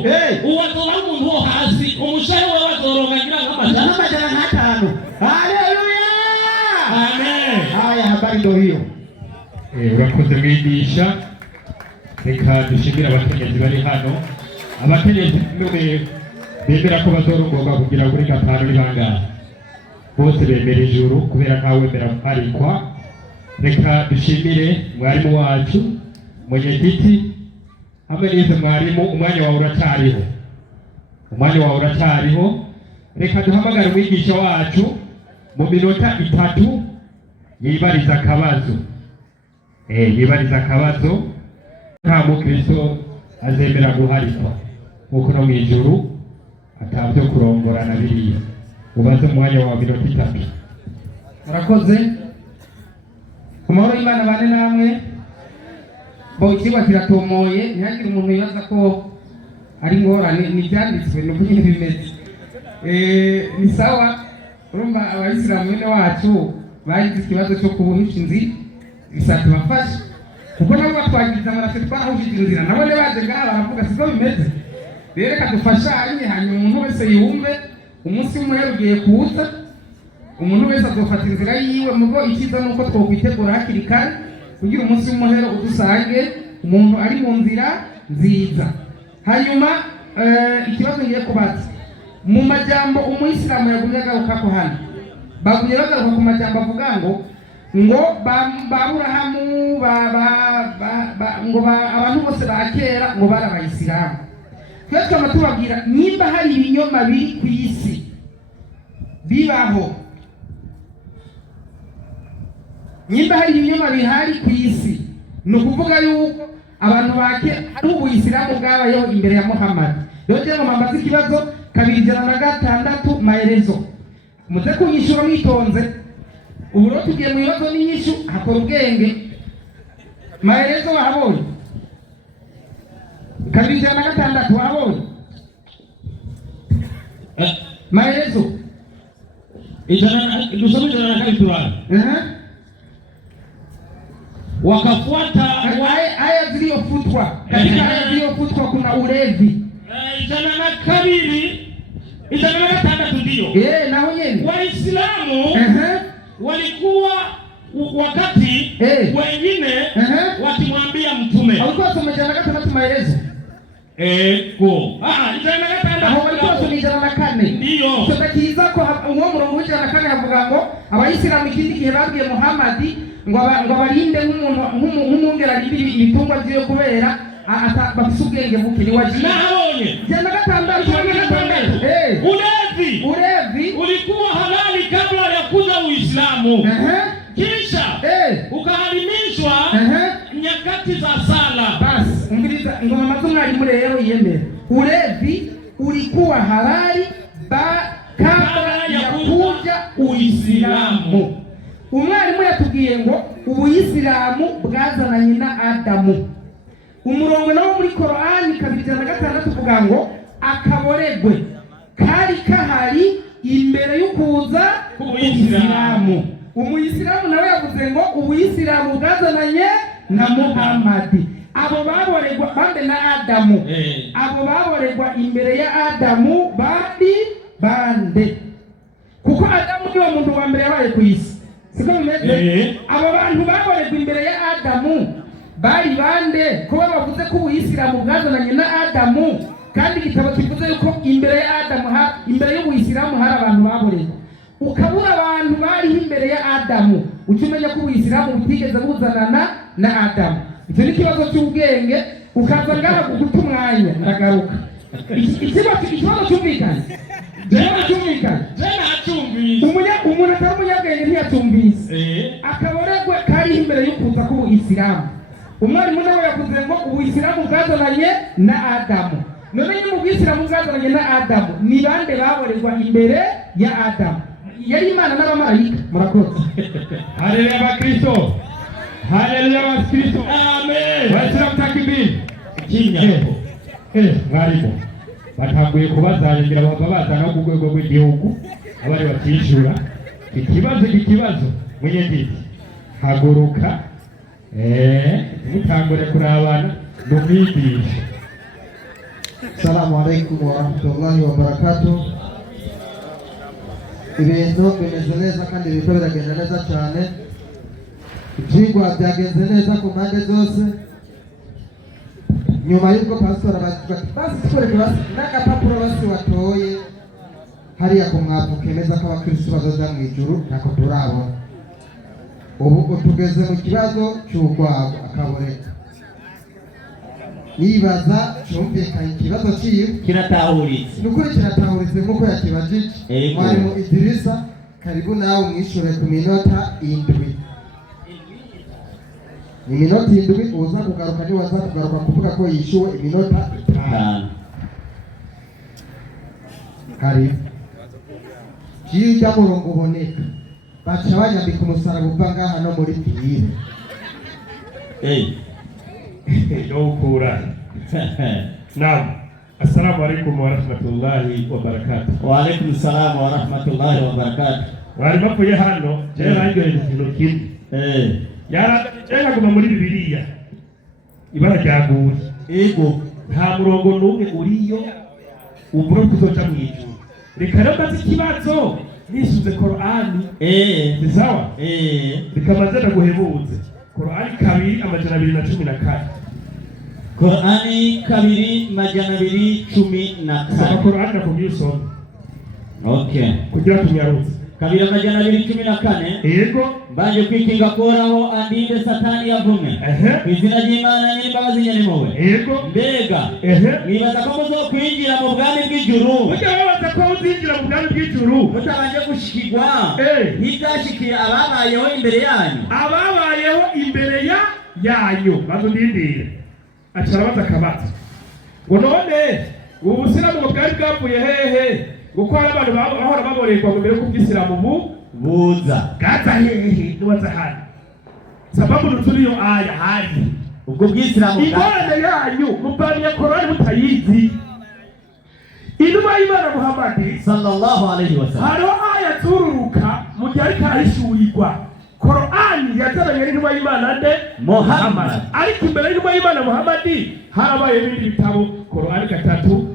uwatora umuntu wo hasi umushahe we wazorongangira nk'amajana 5. Haleluya amen. Haya habari ndio hiyo. Urakoze mwigisha. Reka dushimira abakenyezi bari hano. Abakenyezi bemera ko bazorongorwa kugira kuri 5 ni bangahe? Bose bemera ijuru kubera nkawe wemera arikwa. Reka dushimire mwarimu wacu Mwenyekiti hamwe n'ize mwarimu, umwanya wawe uracyariho. Reka duhamagare umwigisha wacu mu minota 3 yibariza akabazo. Nta mukristo azemera guharikwa kuko no mu ijuru atabyo kurongorana biriya. Ubaze umwanya wa minota 3. Murakoze. Kumahoro y'Imana bane namwe. Ikigwa kiratomoye ntihagire umuntu yibaza ko ari ngorane n'ibyanditswe no kunyine bimeze. Ni sawa. Urumva abayisilamu bene wacu bagize ikibazo cyo kubuhisha inzi bisatu bafashe kuko nabo batwagiriza ngo natwe twahuje inzira nabo ne baje ngaha baravuga siko bimeze. Rero kadufashanye hanyuma umuntu wese yumve umunsi w'umuhero ugiye kuza, umuntu wese azofata inzira yiwe. Mugo ikiza nuko twokwitegura hakiri kare kugira umunsi w'umuhero udusange umuntu ari mu nzira nziza. Hanyuma ikibazo ngiye kubaza mu majambo umuyisilamu yagumye agaruka ko hano bagumye bagaruka ku majambo avuga ngo Aburahamu ngo abantu bose bakera ngo bari abayisilamu. Twese amatubabwira nimba hari ibinyoma biri ku isi bibaho, nimba hari ibinyoma bihari ku isi ni ukuvuga yuko abantu bake ari ubuyisilamu bwabayeho imbere ya Muhammad. Rero cyangwa mamaze ikibazo 206 maelezo muze kunyishura mwitonze. Ubu rero tugiye mu bibazo n'inyishu hakora ubwenge. Maelezo wahabonye 206 wahabonye maelezo tusome 202. Wakafuata aya ziliyofutwa. Katika aya ziliyofutwa kuna ulevi. 206 ndio. Naho nyene Waislamu walikuwa wakati wengine wakimwambia mtume. Alikuwa soma 206 maelezo. 206 aho walikuwa soma 204. Ndio. Sotakiza ko uwo murongo wa 204 havuga ngo abayisilamu ikindi gihe babwiye Muhammad ngo barinde nk'umwungera ribiri ibitungwa byo kubera bafise ubwenge buke ni wajibu. Naone 206 ulevi ulikuwa halali kabla ya kuja Uislamu. Kisha ukaharimishwa nyakati za sala. Basi umbiliza ngoma mazungu alimule leo yembe. Ulevi ulikuwa halali kabla ya kuja Uislamu. Umwarimu yatubwiye ngo ubuyisilamu bwazananye na Adamu. Umurongo nawo muri Qur'ani 206 tuvuga ngo akaboregwe kari kahari imbere y'ukuza Uislamu. Umuyisilamu nawe yavuze ngo ubuyisilamu bwazananye na Muhammad. Abo baboregwa bande na Adamu. Abo baboregwa imbere ya Adamu bandi bande. Kuko Adamu niwe muntu wa mbere yabaye ku isi. Siko bimeze? Abo bantu baboregwa imbere ya Adamu bari bande ko bavuze ko Ubuisilamu bwazananye na Adamu, kandi igitabo kivuze yuko imbere ya Adamu imbere y'Ubuisilamu hari abantu baboregwa. Ukabura abantu bari imbere ya Adamu, ukimenya ko Ubuisilamu butigeze buzanana na Adamu. Icyo ni kibazo cy'ubwenge, ukaza ngaha guta umwanya ndagaruka. Ikibazo cyumvikana. Umuntu atari umunyabwenge ntiyacyumvise. Akaboregwe kari imbere y'ukuza k'Ubuisilamu. Umwarimu nawe yavuze ngo Ubuisilamu bwazananye na Adamu. None nyuma Ubuisilamu bwazananye na Adamu, ni bande baboregwa imbere ya Adamu? Yari Imana n'abamarayika. Murakoze. Haleluya Bakristo. Haleluya Bakristo. Amen. Wasilamu takbir. Kimya. Mwarimu batanguye kubazanira babaza no ku rwego rw'igihugu abari batishura ikibazo mwenye nditi haguruka mutangure kurabana mumwigisha. Assalamu alaikum wa rahmatullahi wa barakatuh. Ibintu bimeze neza kandi ibintu biragenda neza cyane. Ibyigwa byagenze neza ku mpande zose. Nyuma y'uko pastor basi twereke n'agapapuro basi watoye hariya ku mwavu kemeza ko abakristo bazoza mu ijuru ntako turabona. Ubu tugeze mu kibazo cy'urwago akaboreka. Nibaza cyumvikanye ikibazo cyiwe kiratahuritse. Nukuri kiratahuritse nk'uko yakibajije. Mwarimu Idrisa, karibu nawe umwishure ku minota 7. Iminota 7 uza kugaruka ni waza kugaruka kuvuga ko yishuwe iminota 5. Karibu. Kijya murongo uboneka. Bacha banyambika umusaraba uva ngaha no muri piyire. Dokura. Naam. Assalamu alaikum wa rahmatullahi wa barakatuh. Wa alaikum salam wa rahmatullahi wa barakatuh. Wari bavuye hano je rangiye ikintu kimwe. Yaraga kuma muri Bibiliya. Ibara ryaguye. Ego nta murongo n'umwe uriyo uvuga kuzoca mu ijuru. Reka rero mbaze ikibazo nisuze Qur'ani. Ni sawa? Bikamaze naguhebuze. Qur'ani 2:214. Qur'ani 2:214. Soma Qur'ani nakubwiye usome. Okay. Kugira tunyarutse. 2:214. Yego. Baje kwikinga koraho andinde Satani yavume. Izina ry'Imana nyir'imbabazi nyanemowe. Yego. Mbega. Nibaza ko muzokwinjira mu bwami bw'ijuru. Ujya babaza ko uzinjira mu bwami bw'ijuru. Mutabanje gushikirwa. Ntibyashikiye ababayeho imbere yanyu. Ababayeho imbere yanyu. Bazundindire. Acarabaza akabaza. Ngo none Ubusilamu bwari bwavuye hehe? Gukora abantu bahora baborekwa mbere ku bw'Isilamu buza. Gaza hehe nuwaza hano. Sababu nuturiyo aya hari. Ubwo bw'Isilamu ingorane yanyu muvanye Qur'ani mutayizi. Inuma y'Imana Muhammad sallallahu alaihi wasallam. Haro aya tururuka mu gihe ariko ahishurirwa. Qur'ani yazanye n'inuma y'Imana nde Muhammad. Ariko imbere y'inuma y'Imana Muhammad harabaye ibindi bitabo. Qur'ani 3:2.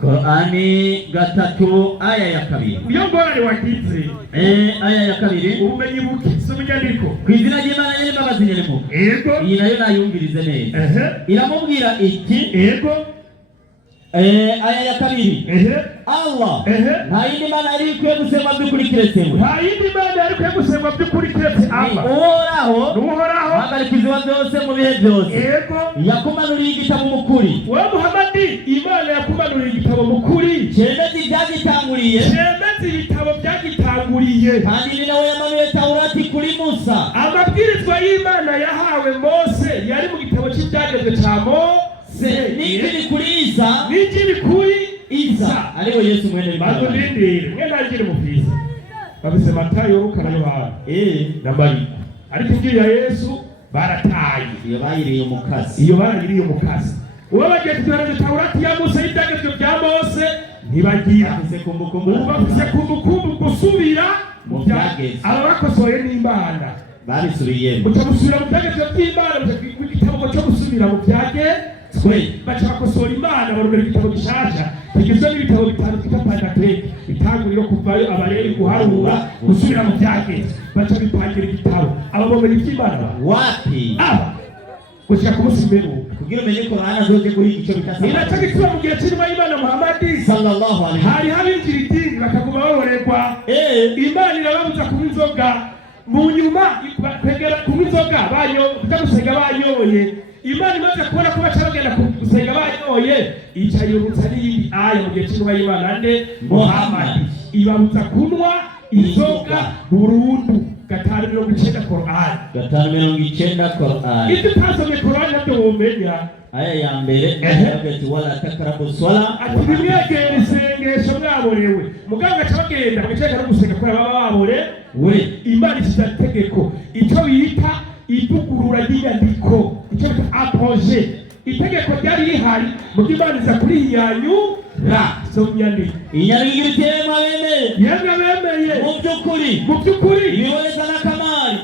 Qur'ani 3 aya ya 2. Iyo ngorane wagize aya ya 2 ubumenyi buke somenya ndiko kwizina ry'Imana nyir'imbabazi nyir'impuhwe. Yego. Iyi nayo nayumvirize neza. Iramubwira iki? Yego. Aya ya 2. Allah nta yindi mana yari ikwiye gusemwa by'ukuri kiretse we. Nta yindi mana yari ikwiye gusemwa by'ukuri kiretse Allah. Uhoraho hagarika izuba byose mu bihe byose. Yego. Yakumanuriye igitabo mu kuri. Wa Muhammad Imana yakumanuriye igitabo mu kuri. Cyemeza ibyagitanguriye. Cyemeza ibitabo byagitanguriye. Kandi ni nawe yamanuye Taurati kuri Musa. Amabwirizwa y'Imana yahawe Mose yari mu gitabo cy'ibyagezwe cya Mose. N'ikiri kuri Isa. N'ikiri kuri Isa. Ariwe Yesu mwene Bimana. Bazundindire mwe nagire mu Kristo. Babise Matayo, Luka na Yohana. Na Mariko. Ariko injili ya Yesu barataye. Iyo bayiriye umukasi. Uwo bagiye kutuhereza Taurati ya Musa y'ibyagezwe bya Mose ntibagira. Bafise kumbukumbu gusubira mu byagezwe. Aba bakosoye n'Imana. babisubiyemo muca musubira mu byagezwe by'Imana mu gitabo cyo gusubira mu byagezwe baca bakosora Imana barondera igitabo gishasha kigizwe n'ibitabo bitanu twita Pentateuch itanguriro kuvayo Abalewi guharura gusubira mu byagezwe baca bipangira igitabo aba bomenya iby'Imana wapi gushika ku munsi w'imperuka kugira umenye Qur'an azoje kuri igice bitasa inaca gituma mu gihe cy'intumwa y'Imana Muhammad sallallahu alaihi hari habinjira idini bakaguma baborerwa Imana irababuza kunywa inzoga mu nyuma kwegera kunywa inzoga kutagusenga banyoye Imana imaze kubona ko baca bagenda gusenga banyoye ica yurutsa n'iyindi aya mu gihe cy'intumwa y'Imana Muhammad ibabuza kunywa inzoga burundu 590 Qur'an 590 Qur'an ibyo tasomye Qur'an nabyo wumenya aya ya mbere ati wala takrabu swala ati bimwegera isengesho mwaborewe muganga aca bagenda bagashaka no gusenga ko baba babore we Imana ishyize itegeko icyo bita ivugurura ry'inyandiko icyo bita approche itegeko ryari rihari mu Imana iza kuri inyanyu so nyandiko inyandiko itema bemeye mu by'ukuri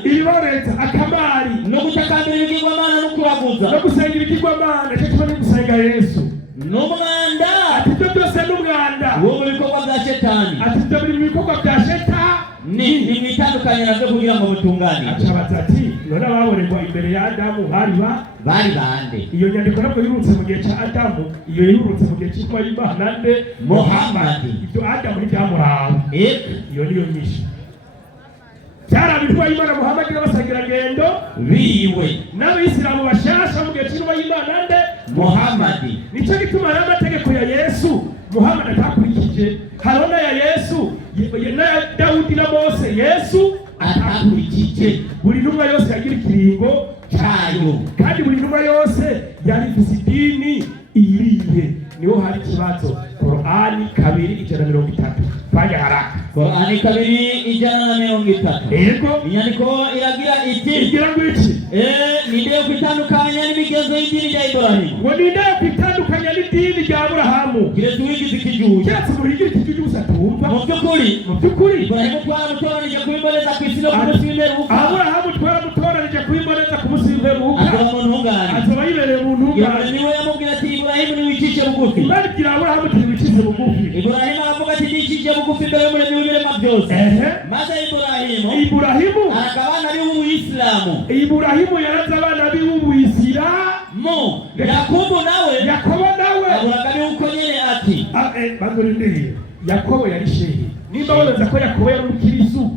ibiboneza akamari no gutakambira ibigirwamana no kuraguza no gusenga ibigirwamana cyo kimwe no gusenga Yesu n'umwanda ati ibyo byose n'umwanda wo mu bikorwa bya Shetani ati ibyo biri mu bikorwa bya Shetani ni mwitandukanye nabyo kugira ngo mutunganire acabaza ati none ababorerwa imbere ya Adamu bari bande iyo nyandiko nabwo yurutse mu gihe cya Adamu iyo yurutse mu gihe cy'intumwa y'Imana Muhammad ibyo Adamu ntibyamurawe iyo niyo nyinshi cyarabintumwa y'Imana Muhammad n'abasangira ngendo biwe n'Abisilamu bashasha mu gihe cy'intumwa y'Imana Muhammad nicyo gituma ari amategeko ya Yesu Muhammad atakurikije harona ya Yesu na Dawudi na Mose Yesu atakurikije buri ntumwa yose yagira ikiringo cyayo kandi buri ntumwa yose yari ifite idini iriye niho hari ikibazo Qur'ani 2:130 fanya haraka Qur'ani 2:130 yego inyandiko iragira iti igira ngo iki ninde kwitandukanya n'imigenzo y'idini ya Ibrahimu ngo ninde kwitandukanya n'idini ya Aburahamu kire tuwigize ikijuju cyatse muhigira ikijuju usatumva mu by'ukuri Ibrahimu twaramutoranije kubimboneza ku isi no ku munsi w'imperuka Aburahamu twaramutoranije kubimboneza ku munsi w'imperuka azoba mu ntungane azoba yibereye mu ntungane niwe yamubwira ati Ibrahimu niwicishe bugufi babwira Aburahamu ati niwicishe bugufi Ibrahimu avuga ati nicishe bugufi imbere y'umuremyi w'ibirema byose maze Ibrahimu aragabana b'Ubuislamu Ibrahimu yaraza abana b'Ubuislamu Yakobo nawe aburaga yuko nyene ati bandorindiriye Yakobo yari shehe nimba wabeza ko Yakobo yari umukirisu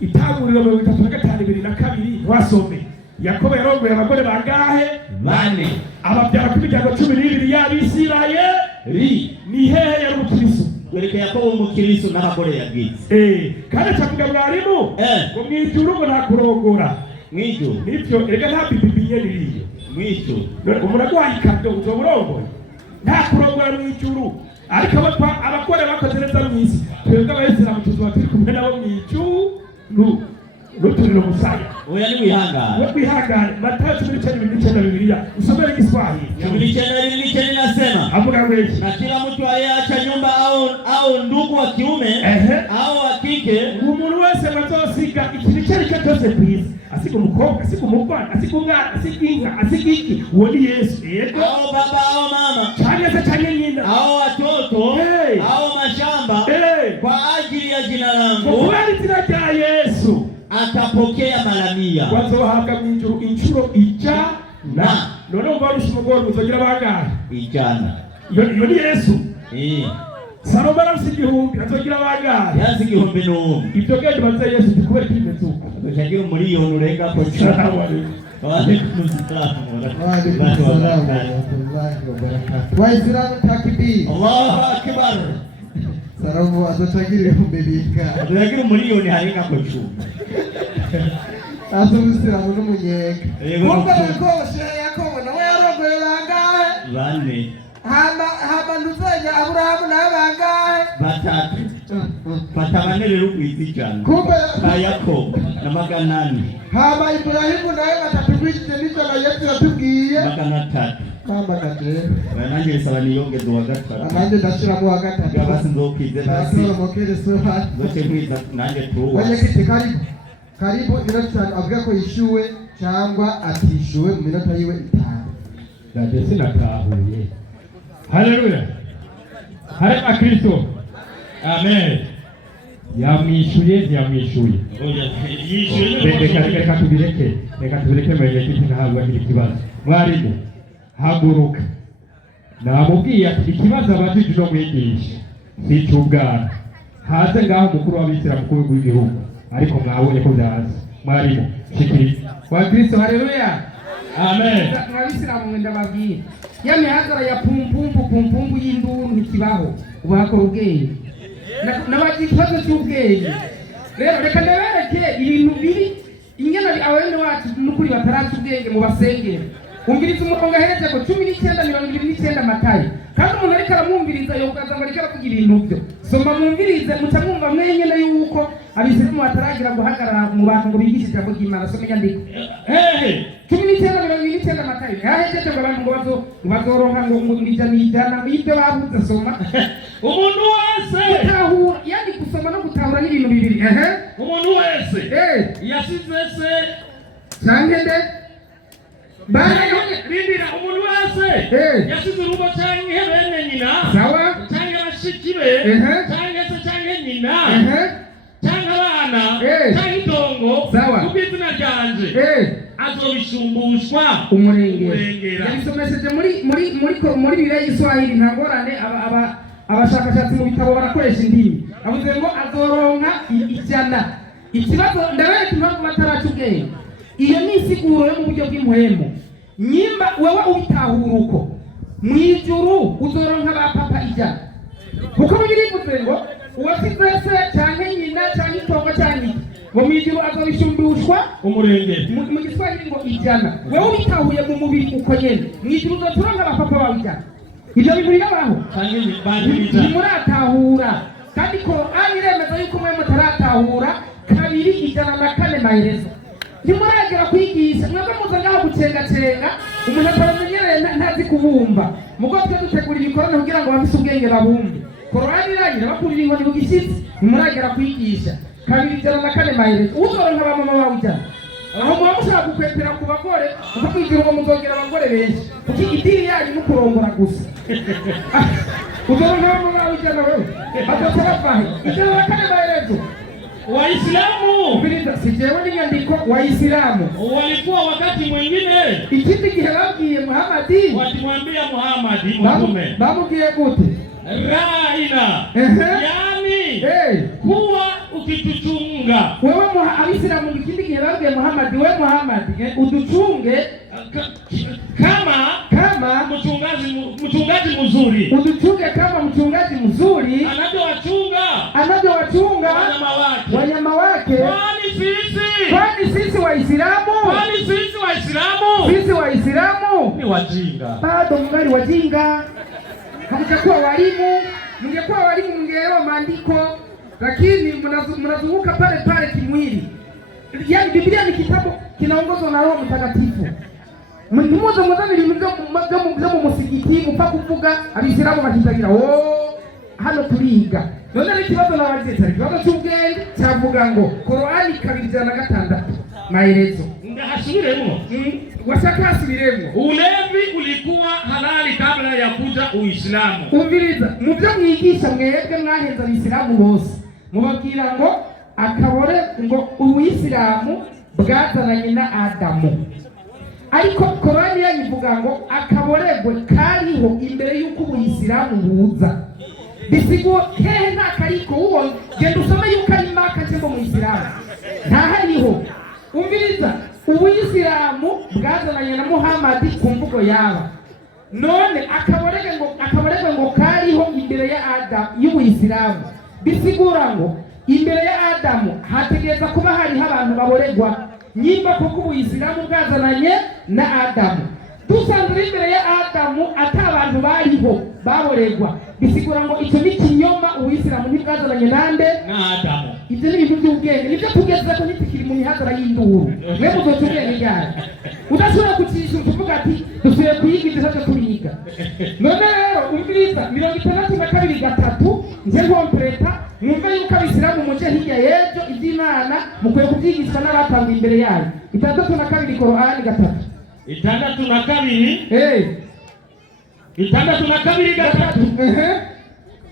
itanguriro 35:2 wasome Yakobo yarongoye abagore bangahe 4 ababyara ku miryango 12 y'Abisirayeli ni hehe yari umukirisu wereka Yakobo umukirisu n'abagore yabwize kandi acavuga mwarimu ngo mwijuru ngo ntakurongora mwijuru nivyo rega nta bibi nyeniriye mwijuru umuntu agwaye ikabyo uzoburongoye nta kurongora mwijuru ariko abagore bakoze neza mw'isi twebwe Abayisilamu tuzoba turi kumwe nabo mwijuru n'uturiro musaya oya ni wihangane Mathayo 19:2 usomere Kiswahili 19:2 nasema avuga wewe na kila mtu aliyeacha nyumba au ndugu wa kiume au wa kike umuntu wese bazosiga ikintu cyarika cyose kwisi asiga umukobwa asiga umugwana asiga umwana asiga inka asiga iki uwo ni Yesu yego au baba au mama cyane nyina au watoto au mashamba kwa ajili ya jina langu kwa jina la Yesu atapokea mara 100 wazohabwa mw'ijuru inshuro ijana none ubarusha umugore muzogira bangahe ijana iyo ni Yesu Salomo arafise 1000 azogira bangahe yazi 1000 ibyo gende baze Yesu dikubera kimeze uko azogira umuriyoni urenga ko cyane Waislamu takbir Allahu akbar Salomo azotagira 1000 azogira umuriyoni harenga ko cyane Asubisiramu n'umunyeka kumbe ko shehe Yakobo nawe yarongoye bangahe 4 hama nduzenya Aburahamu nawe bangahe 3 batabane rero kwisi cyane kumbe ba Yakobo na 8 hama Ibrahimu nawe batapigwije n'icyo na Yesu yatubwiye 3 kamba kate nanjye saba niyongeze wa 3 nanjye ndashiramo wa 3 basi nzokwize basi mokere so hati zote kwiza nanjye tuwa wenye kiti karibu karibu iminota 5 avuga ko yishyuwe cyangwa atishyuwe mu minota yiwe 5. ndetse natahuye. Haleluya. Haleluya Kristo. Amen. Yamwishuye ntiyamwishuye. Reka tubireke mwenye kiti ntabwo agira ikibazo. Mwarimu haguruka. Namubwiye ati ikibazo abajije no mwigisha si cy'ubwana. Haze ngaho umukuru w'abisiramu mukuru w'igihugu ariko mwabonye ko byaza. Mwarimu shikiri Kwa Kristo. Haleluya. Amen. Mwabisiramu mwenda babwiye ya mihazara ya pumpumpu y'induru ntikibaho ubakora ubwenge n'abagira ikibazo cy'ubwenge. Rero reka ndabereke ibintu biri ingena abene wacu n'ukuri bataraca ubwenge mu basengera. Umviriza umurongo aheretse ko 19:29 Matayo, kandi umuntu ariko aramwumviriza yokaza ngo ariko aravuga ibintu byo. Soma mwumvirize muca mwumva mwenyene yuko abisimu bataragira guhagarara mu bantu ngo bigishe ijambo ry'Imana. Soma nyandiko 19:29 Matayo. Yahejeje ngo abantu ngo bazoronka ngo nijana ibyo bavuze. Soma umuntu wese gutahura, yani gusoma no gutahura n'ibintu bibiri. Umuntu wese yasize se cyangwa nde bindira umuntu wese yasize urugo cyangwa bene nyina sawa cyangwa bashiki be cyangwa se cyangwa nyina cyangwa abana cyangwa itongo kubw'izina ryanje azobishumbushwa umurengera. Yabisomesheje muri Bibiliya y'Iswahili nta ngorane. Abashakashatsi mu bitabo barakoresha indimi. Avuze ngo azoronka 100. Ikibazo ndabereka impamvu bataraca ubwenge. Iyo ni isiguro yo mu buryo bw'impuhemu. Nyimba wewe ubitahura uko mu ijuru uzoronka ba papa 100. Kuko Bibiliya ivuze ngo uwasize se cyangwa nyina cyangwa itongo cyangwa iki ngo mu ijuru azobishumbushwa umurengera. Mu Giswahili ngo 100. Wewe ubitahuye mu mubiri uko nyene mu ijuru uzoronka ba papa bawe 100. Ibyo biburi baho muratahura, kandi Qur'ani iremeza yuko mwe mutaratahura 2:104 maherezo. Ntimuragera kwigisha mwebwe muza ngaho gucengacenga umuntu ataramenyereye ntazi kubumva. Mugo twe dutegura ibikorano kugira ngo bafise ubwenge babumve. Qur'ani iragira bakurira inkoni mu gishyitsi. Ntimuragera kwigisha 2:104 maherezo. Uzoronka ba mama bawe 100. Aho muba mushaka gukwepera ku bagore kuko kwigira ngo muzongera abagore benshi kuko idini yanyu mukurongora gusa. Uzoronka ba mama bawe 100 wewe atotera fahe 2:104 maherezo. Waislamu Bilita sijewe ni nyandiko Waislamu walikuwa wakati mwingine ikindi gihe babwiye Muhammadi watimwambia Muhammadi mtume bamubwiye gute raina yani kuwa ukituchunga wewe Abisilamu. Ikindi gihe babwiye Muhammadi we Muhammadi uduchunge kama mchungaji mzuri. Uduchunge kama mchungaji mzuri anavyowachunga wanyama wake. Kwani sisi Waislamu ni wajinga. Bado mngali wajinga. Hamjakuwa walimu. Mngekuwa walimu mngeelewa maandiko, lakini mnazunguka pale kimwili. Yaani Biblia ni kitabu kinaongozwa na Roho Mtakatifu. Mmuzo muzabiri mu musigiti mupfa kuvuga Abisilamu bakitagira hano turiga. None n'ikibazo n'abazitari ikibazo cy'ubwenge cyavuga ngo Qur'ani 2:106 maelezo. Ndahasubiremo. Washaka hasubiremo. Ulevi ulikuwa halali kabla ya kuja Uislamu. Umviriza mu byo mwigisha mwebwe mwahenza Abisilamu bose mubabwira ngo akabore ngo Uislamu bwazananye na Adamu. Ariko Qur'ani yayivuga ngo akaboregwe kariho imbere y'uko Ubuyisilamu buza. Bisigo hehe ntakariko uwo genda usome yuko ari Maka cyangwa mu Isilamu ntahariho. Umviriza Ubuyisilamu bwazananye na Muhammadi ku mvugo yaba none akaboregwe ngo kariho imbere ya Adamu y'Ubuyisilamu. Bisigura ngo imbere ya Adamu hategereza kuba hariho abantu baboregwa. Nyimba kuko Ubuyisilamu bwazananye na Adamu. Dusanzwe imbere ya Adamu atabantu bariho baboregwa. Bisigura ngo icyo ni kinyoma. Ubuyisilamu ntibwazananye nande na Adamu. Ibyo ni ibintu by'ubwenge nibyo tugeze ko nitikiri mu mihazara y'induru. Mwe muzotubwenge cyane udashobora kucisha kuvuga ati dusuye kuyiga ibyo turiga. None rero umviriza 62:3 nje nkompleta mwumve yuko Abisilamu muje hirya y'ejo iby'Imana mukwiye kubyigishwa n'abatangiye imbere yayo. 62 Korani 3. 62 6:3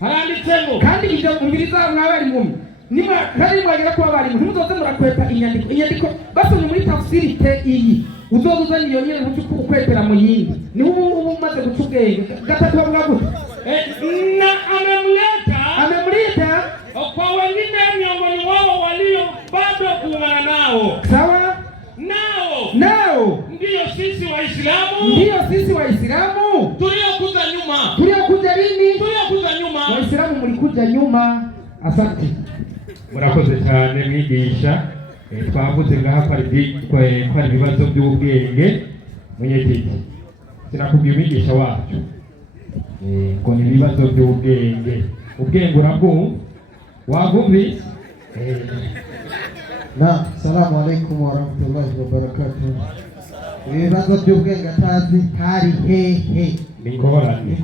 haranditsemo kandi ibyo umviriza mwabari mumwe nimwe kandi mwagera kuba bari ntimuzoze murakwepa inyandiko basomye muri tafsiri te iyi uzozuzana iyo nyene ntuko ukwepera mu yindi ni ubu umaze guca ubwenge. 3 bavuga gute na amemleta kwa wengine miongoni wao walio bado kuungana nao. Sawa? Nao ndiyo sisi Waislamu tuliokuja nyuma. Tuliokuja lini? Tuliokuja nyuma. Waislamu mlikuja nyuma. Asante. Murakoze cyane mwigisha. Twavuze ngaha kwa ibibazo by'ubwenge munyegiti. Sinakubwiye mwigisha wacu. Ko ni ibibazo by'ubwenge. Ubwenge urabwo wagumbi. Na salamu alaikum wa rahmatullahi wa barakatuh. Ibibazo by'ubwenge atazi hari hehe Ngorane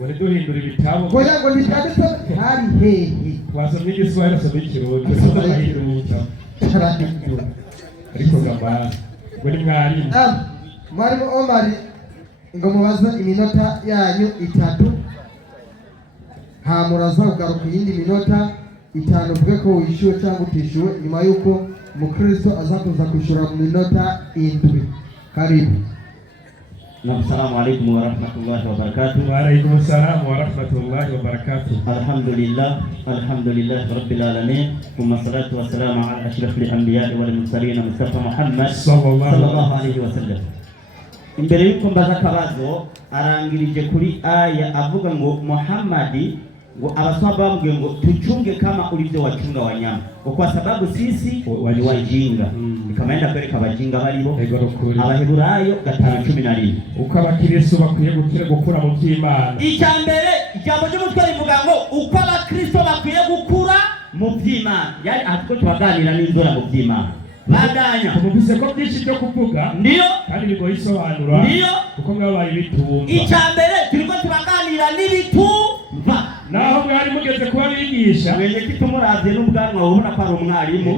wari duhindura ibitabo ngoya ngo nitanditse hari hehe wasomye igiswahili asomye ikirundi ariko gamba ngo ni mwarimu Omar ngo mubaze iminota yanyu 3 hamuraza kugaruka iyindi minota 5 bwe ko wishyuwe cyangwa utishyuwe nyuma yuko mukristo azakuza kwishura mu minota 7. Karibu. Assalamu alaikum wa rahmatullahi wa barakatuh. Wa alaikum assalam wa rahmatullahi wa barakatuh. Alhamdulillah rabbil alamin. Thumma salatu wa salamu ala ashrafil anbiya'i wal mursalin Mustafa Muhammad sallallahu alaihi wa sallam. Imbere yuko mbaza akabazo arangirije kuri aya avuga ngo Muhammadi ngo abaswahaba bamubwiye ngo tuchunge kama ulivyo wachunga wanyama kwa sababu sisi wali wajinga. Ikamaenda kwereka abajinga baribo Abaheburayo 5:11 uko abakristo bakwiye gukura mu by'Imana. Icyambere ijambo ry'umutwe rivuga ngo uko abakristo bakwiye gukura mu by'Imana. Yani ahubwo tubaganira n'inzora mu by'Imana baganya kumuvise ko byinshi byo kuvuga ndiyo kandi bigoye isobanura ndiyo kuko mwabaye bitumva. Icyambere turiko tubaganira n'ibitumva naho mwari mugeze kuba bigisha mwenye kitumuravye n'ubwanwa ubona ko ari umwarimu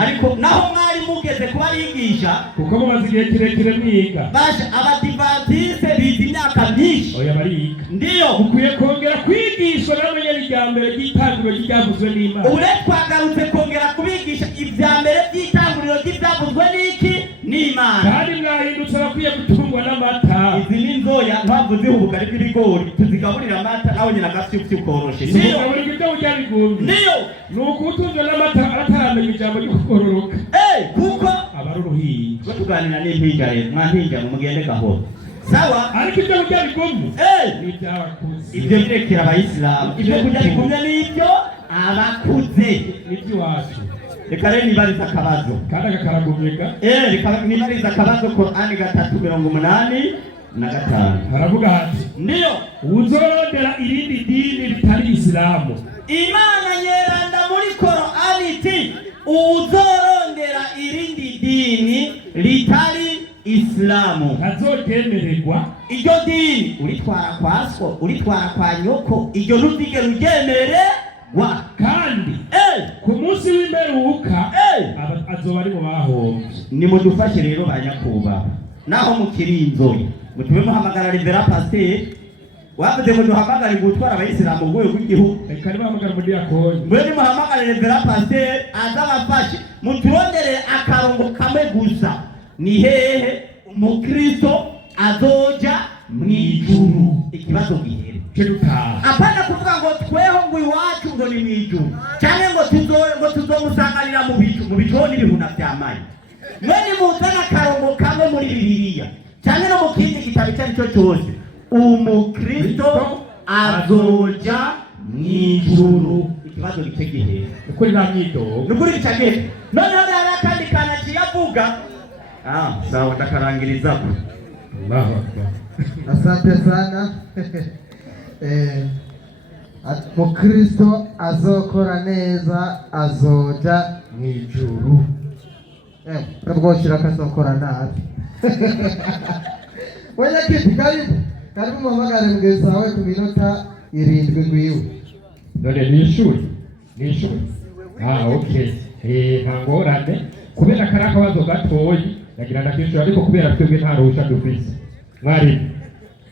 ariko naho mwari mugeze kuba bigisha kuko mumaze igihe kirekire mwiga basha abadivantiste biza imyaka myinshi oya bariga ndiyo ukwiye kongera kwigishwa n'abanye ryambere ry'itanguriro ry'byavuzwe n'Imana. Ure twagarutse kongera kubigisha ivyambere ry'itanguriro ry'byavuzwe n'iki n'Imana kandi mwahindutse bakwiye gutungwa n'amata. Izi ni nzoya mpamvu zihubuka ariko ibigori tuzigaburira amata naho nyina gafite ukoroshe niyo buri gito ujyabigumye niyo nuko utunze n'amata ataramenya ijambo ryo kukororoka kuko abaruruhiye tuganira n'impinja rero mwampinja mu mugende gahoro sawa ariko ibyo ujyabigumye ni ibyabakuze ibyo birekera abayisilamu ibyo kujya bigumye n'ibyo abakuze n'iby'iwacu. Reka rero nibariza akabazo kandi agakaragumyega reka nibariza akabazo Korani 3:85 haravuga hati ndiyo uzorondera irindi dini ritari Islamu. Imana nyeranda muri Korani iti uzorondera irindi dini ritari Islamu ntazotemererwa. iryo dini uritwara kwa so uritwara kwa nyoko iryo nuzigera uryemererwa kandi ku munsi w'imperuka azoba ari mu bahombye. Nimudufashe rero banyakuba naho mukiri inzoyi mutume muhamagara Revera Pasteur wavuze ngo duhamagare gutwara abayisilamu mu rwego rw'igihugu. Reka nibahamagara mu diakoni mwene muhamagara Revera Pasteur azabafashe muturondere akarongo kamwe gusa ni hehe umukristo azoja mwijuru. Ikibazo gihere apana kuvuga ngo tweho ngo iwacu ngo ni mwijuru cyane ngo tuzomusanganira mu bico n'ibihuna by'amayi. Mwene muzana akarongo kamwe muri Bibiliya cyane no mu kindi gitabo cy'icyo cyose umukristo azoja mwijuru. Ikibazo gitegeye ukuri namyido nukuri bicagiye none hari akandi kana kiyavuga sawa ndakarangiriza ko. Allahu Akbar. Asante sana. Mukristo azokora neza azoja mwijuru. Kabwoshira kazokora nabi. Wewe kitu karibu muhamagare mugezi wawe ku minota 7 gwiwe. None ni ishuri. Okay. ntangorane kubera kari akabazo gatoyi nagira ndakishura ariko kubera twebwe nta ruhusha dufise.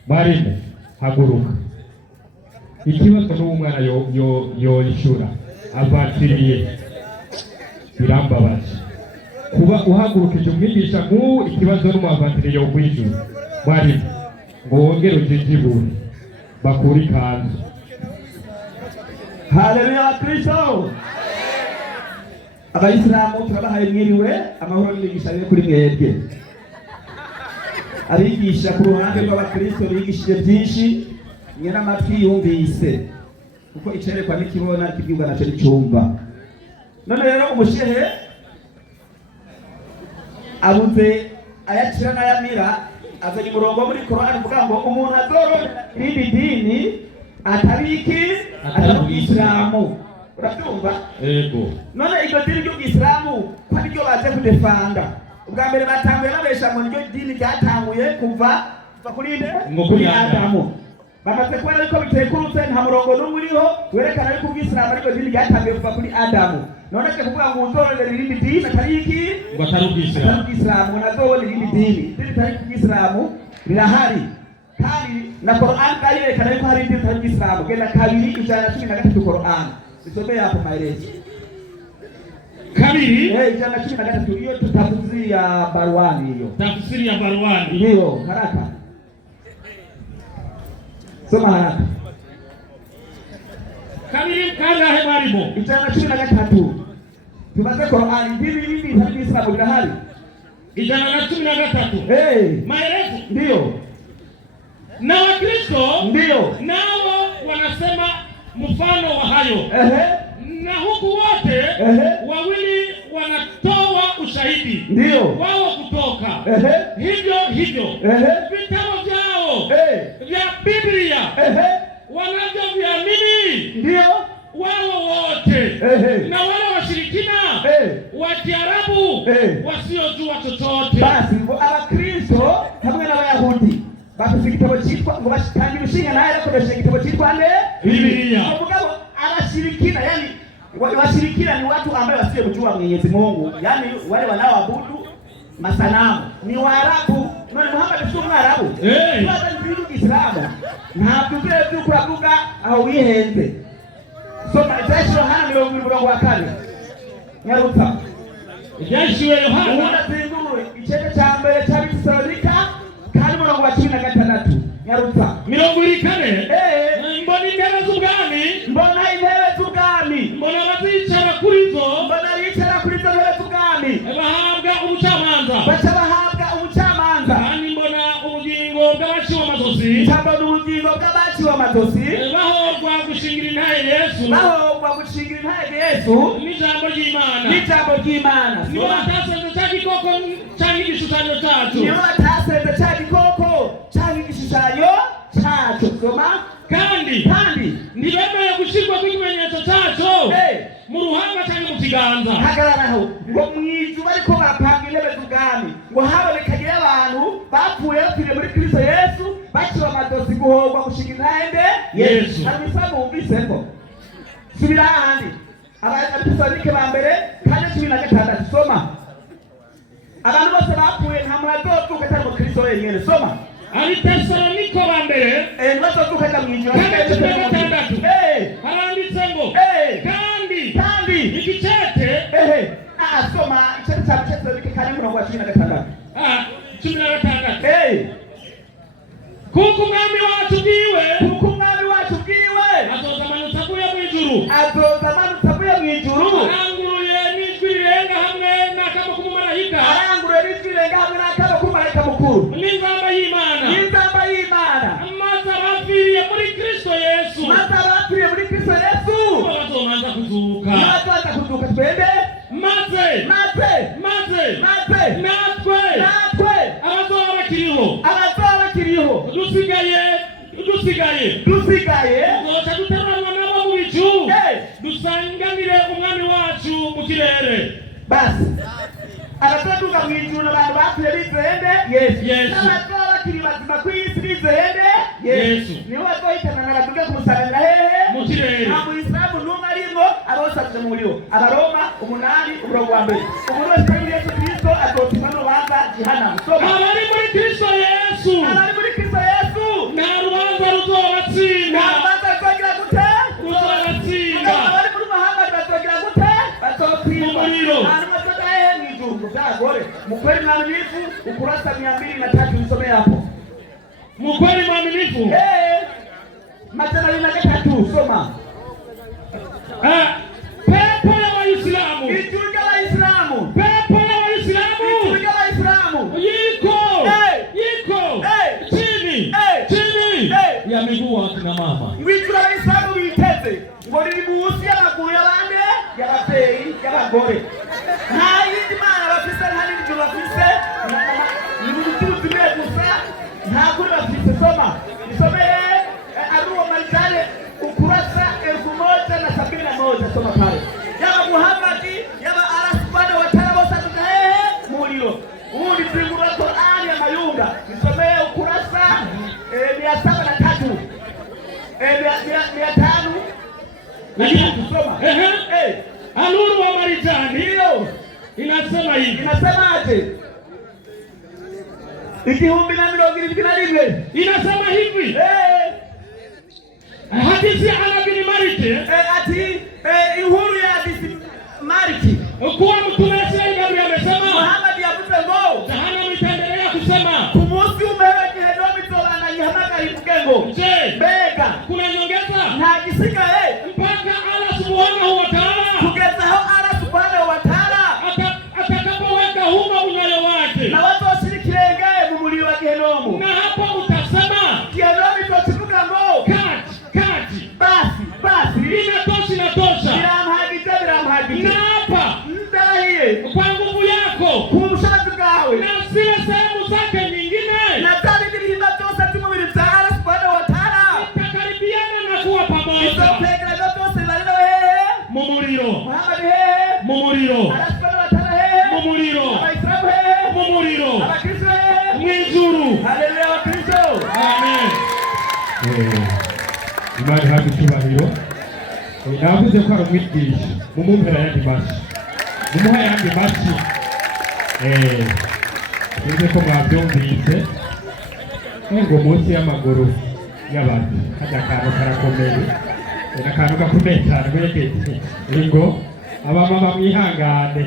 Mwarimu haguruka. Ikibazo n'umwana yoyishura avatiriye birambabaje kuba uhagurukije umwigisha nk'ubu ikibazo n'umuavatiriye yo kwishyura. Mwarimu ngo wongere ujijibure bakura ikanzu. Haleluya Kristo. Abayisilamu turabahaye mwiriwe amahoro n'imigisha yo kuri mwebwe. Abigisha ku ruhande rw'abakristo bigishije byinshi nyina amatwi yumvise kuko icerekwa n'ikibona kibyuga naco n'icyumva. None rero umushehe abuze ayakira n'ayamira azanye umurongo muri Qur'an uvuga ngo umuntu azorora irindi dini atari Islamu. Urabyumva? Yego. None iryo dini ry'Islamu ko ari ryo baje kudefanda. Ubwa mbere batanguye babesha ngo iryo dini ryatanguye kuva kuri Adamu. Bamaze kubona ariko bitekurutse nta murongo n'umwe uriho werekana yuko Islamu ariko dini ryatanguye kuva kuri Adamu. None cyo kuvuga ngo uzorora irindi dini atari ngo atari Islamu nazobona irindi dini atari Islamu rirahari. Kandi na Qur'an kayerekana yuko hari dini atari Islamu. Genda 2:13 Qur'an. Isome hapo maelezo. 2:13 hiyo tafsiri ya Barwani hiyo. Tafsiri ya Barwani. Ndio, haraka. Soma haraka. 2 mwalimu. 13. Tumaze Qur'an hivi hadi Islamu bila hali. 13. Maelezo. Ndio. Na Wakristo ndio nao wanasema mfano wa hayo. Na huku wote wawili wanatoa ushahidi wao kutoka hivyo vitabu vyao vya Biblia wanavyoviamini ndio wao wote na wale washirikina wa Kiarabu wasiojua chochote. Basi Abakristo hamwe n'Abayahudi bafite igitabo cyitwa ngo bashitangira ushinga naye akoresha igitabo cyitwa nde Biblia. Mugabo abashirikina yani washirikina ni watu ambao wasiojua Mwenyezi Mungu, yani wale wanaoabudu masanamu ni Waarabu. None Muhammad si Mwarabu. Sasa ni Kiislamu. Na tuzile tu kurabuka au yihenze. Soma Yohana 20:4. Nyarutsa. Yohana unazingurwe ichete cha mbere cha Bisalonika kandi murongo wa 16. Nyarutsa. 24. Mbona intebe z'ubwami? Mbona intebe z'ubwami? Mbona bazicara kuri zo? Mbona bicara kuri zo intebe z'ubwami? Bahabwa ubucamanza. Bahabwa ubucamanza. Kandi mbona ubugingo bw'abaciwe amazosi. Mbona ubugingo bw'abaciwe amazosi. Bahogwa gushingira intahe Yesu. Bahogwa gushingira intahe Yesu. N'ijambo ry'Imana. N'ijambo ry'Imana. Nibo batasenze cya gikoko cyangwa igishushanyo cyacu. Nibo batasenze cya gikoko cyangwa igishushanyo cyacu. Soma. Kandi ntibemeye gushyirwa kw'ikimenyetso cyacu mu ruhanga cyangwa mu kiganza. Hagararaho ngo mwijuba ariko bapanga intebe z'ubwami ngo habonekagire abantu bapfuye bapfiriye muri Kristo Yesu baciwe amadosi guhogwa gushinga intahe Yesu. Harumisa bumvise ko subira ahandi Abatesalonike ba mbere 4:16. Soma. Abantu bose bapfuye nta muntu azotuka atari mu Kristo wenyine. Soma. Abatesalonike ba mbere bazotuka ajya mu ijuru. Haranditse ngo kandi igicete soma icyete cya Abatesalonike 4:16. 16. Kuko umwami wacu bwiwe azoza amanutse avuye mu ijuru. Aranguruye n'ijwi rirenga hamwe n'akamo k'umumarayika. Mukuru. N'inzamba y'Imana. Maze abapfiriye muri Kristo Yesu. Bazomanza kuzuka. Twende. Maze natwe abazoba bakiriho dusigaye zoca duteranwa nabo mu bicu dusanganire umwami wacu mu kirere. Basi abatoduka mu ijuru n'abantu bapfuye bizende Yesu. N'abazoba bakiri bazima ku isi bizende Yesu. Nibo bazohitana n'abaduga kumusanganira hehe mu kirere. Nta Muislamu n'umwe arimo abosabye mu muriro. Abaroma 8:1. Umuntu wese muri Yesu Kristo azotuma n'urubanza jehanamu. Abari muri Kristo Yesu, abari muri Kristo Yesu nta rubanza ruzobatsinda. Rubanza ruzogira gute? Ruzobatsinda. Abari muri mahanga bazogira gute? Bazokwirwa. Hanyuma bazogahe mw'ijuru byagore. Mukweli mwaminifu ukurasa 203 nisome hapo. Mukweli mwaminifu. Matendo 23 soma. Pepo ya Waislamu. Itunga Waislamu. Pepo ya Waislamu. Itunga Waislamu. Yiko. Chini. Ya miguu wa kina mama. Ngwitura Waislamu biteze. Ngo ribuhusi y'amaguru y'abandi y'ababyeyi y'abagore. Nta yindi mana bafise nta n'ibyo bafise. Ni ubucuruzi bwe gusa. Nta kuri bafise soma. Nisomeye aruwa Marijane ukurasa 1071 soma pale. Yaba Muhammadi yaba Arasubana watara bose tukahehe muliro. Huu ni zingura Qur'ani ya Mayunga. Nisomeye ukurasa 703. 500. Lakini kusoma. Aluru wa Marijani hiyo inasema hivi. Inasemaje? 221 inasema hivi. Hadithi ya bin Mariki. Ati ihuru ya hadithi Mariki. Kwa mtume Yesu amesema Muhammad yavuze ngo jehanamu itaendelea kusema kumusi umewe Gedomu tolana nyamaka ibugengo. Je, bega kuna nyongeza? Na kisika mpaka Allah Subhanahu wa Ta'ala. Kugeza hao Allah Subhanahu wa Ta'ala atakapoweka huma unayo wake. Na watu washirikirenge mu muliro wa Gedomu. Na hapo utasema Gedomu itochibuka ngo kati. Basi inatosha. Biramhagije. Na hapa ndahiye kwa nguvu yako kumushazi bwawe na zile sehemu zake nyingine na tani bilihimba byose by'umubiri bya Allah Subhanahu wa Ta'ala itakaribiana na kuwa pamoja. Izopegereza byose barino hehe mu muriro. Muhammad hehe mu muriro. Allah Subhanahu wa Ta'ala hehe mu muriro. Abayisilamu hehe mu muriro. Abakristo hehe mw'ijuru. Haleluya Wakristo. Amen. Imana hafi cyubahiro. Navuze ko ari umwigisha mumumpera yandi mashi. Mumuha yandi mashi. Nze ko mwabyumvise. Ngo munsi y'amaguru y'abantu hajya akantu karakomeye. Akantu gakomeye cyane wegete. Ngo abamama mwihangane.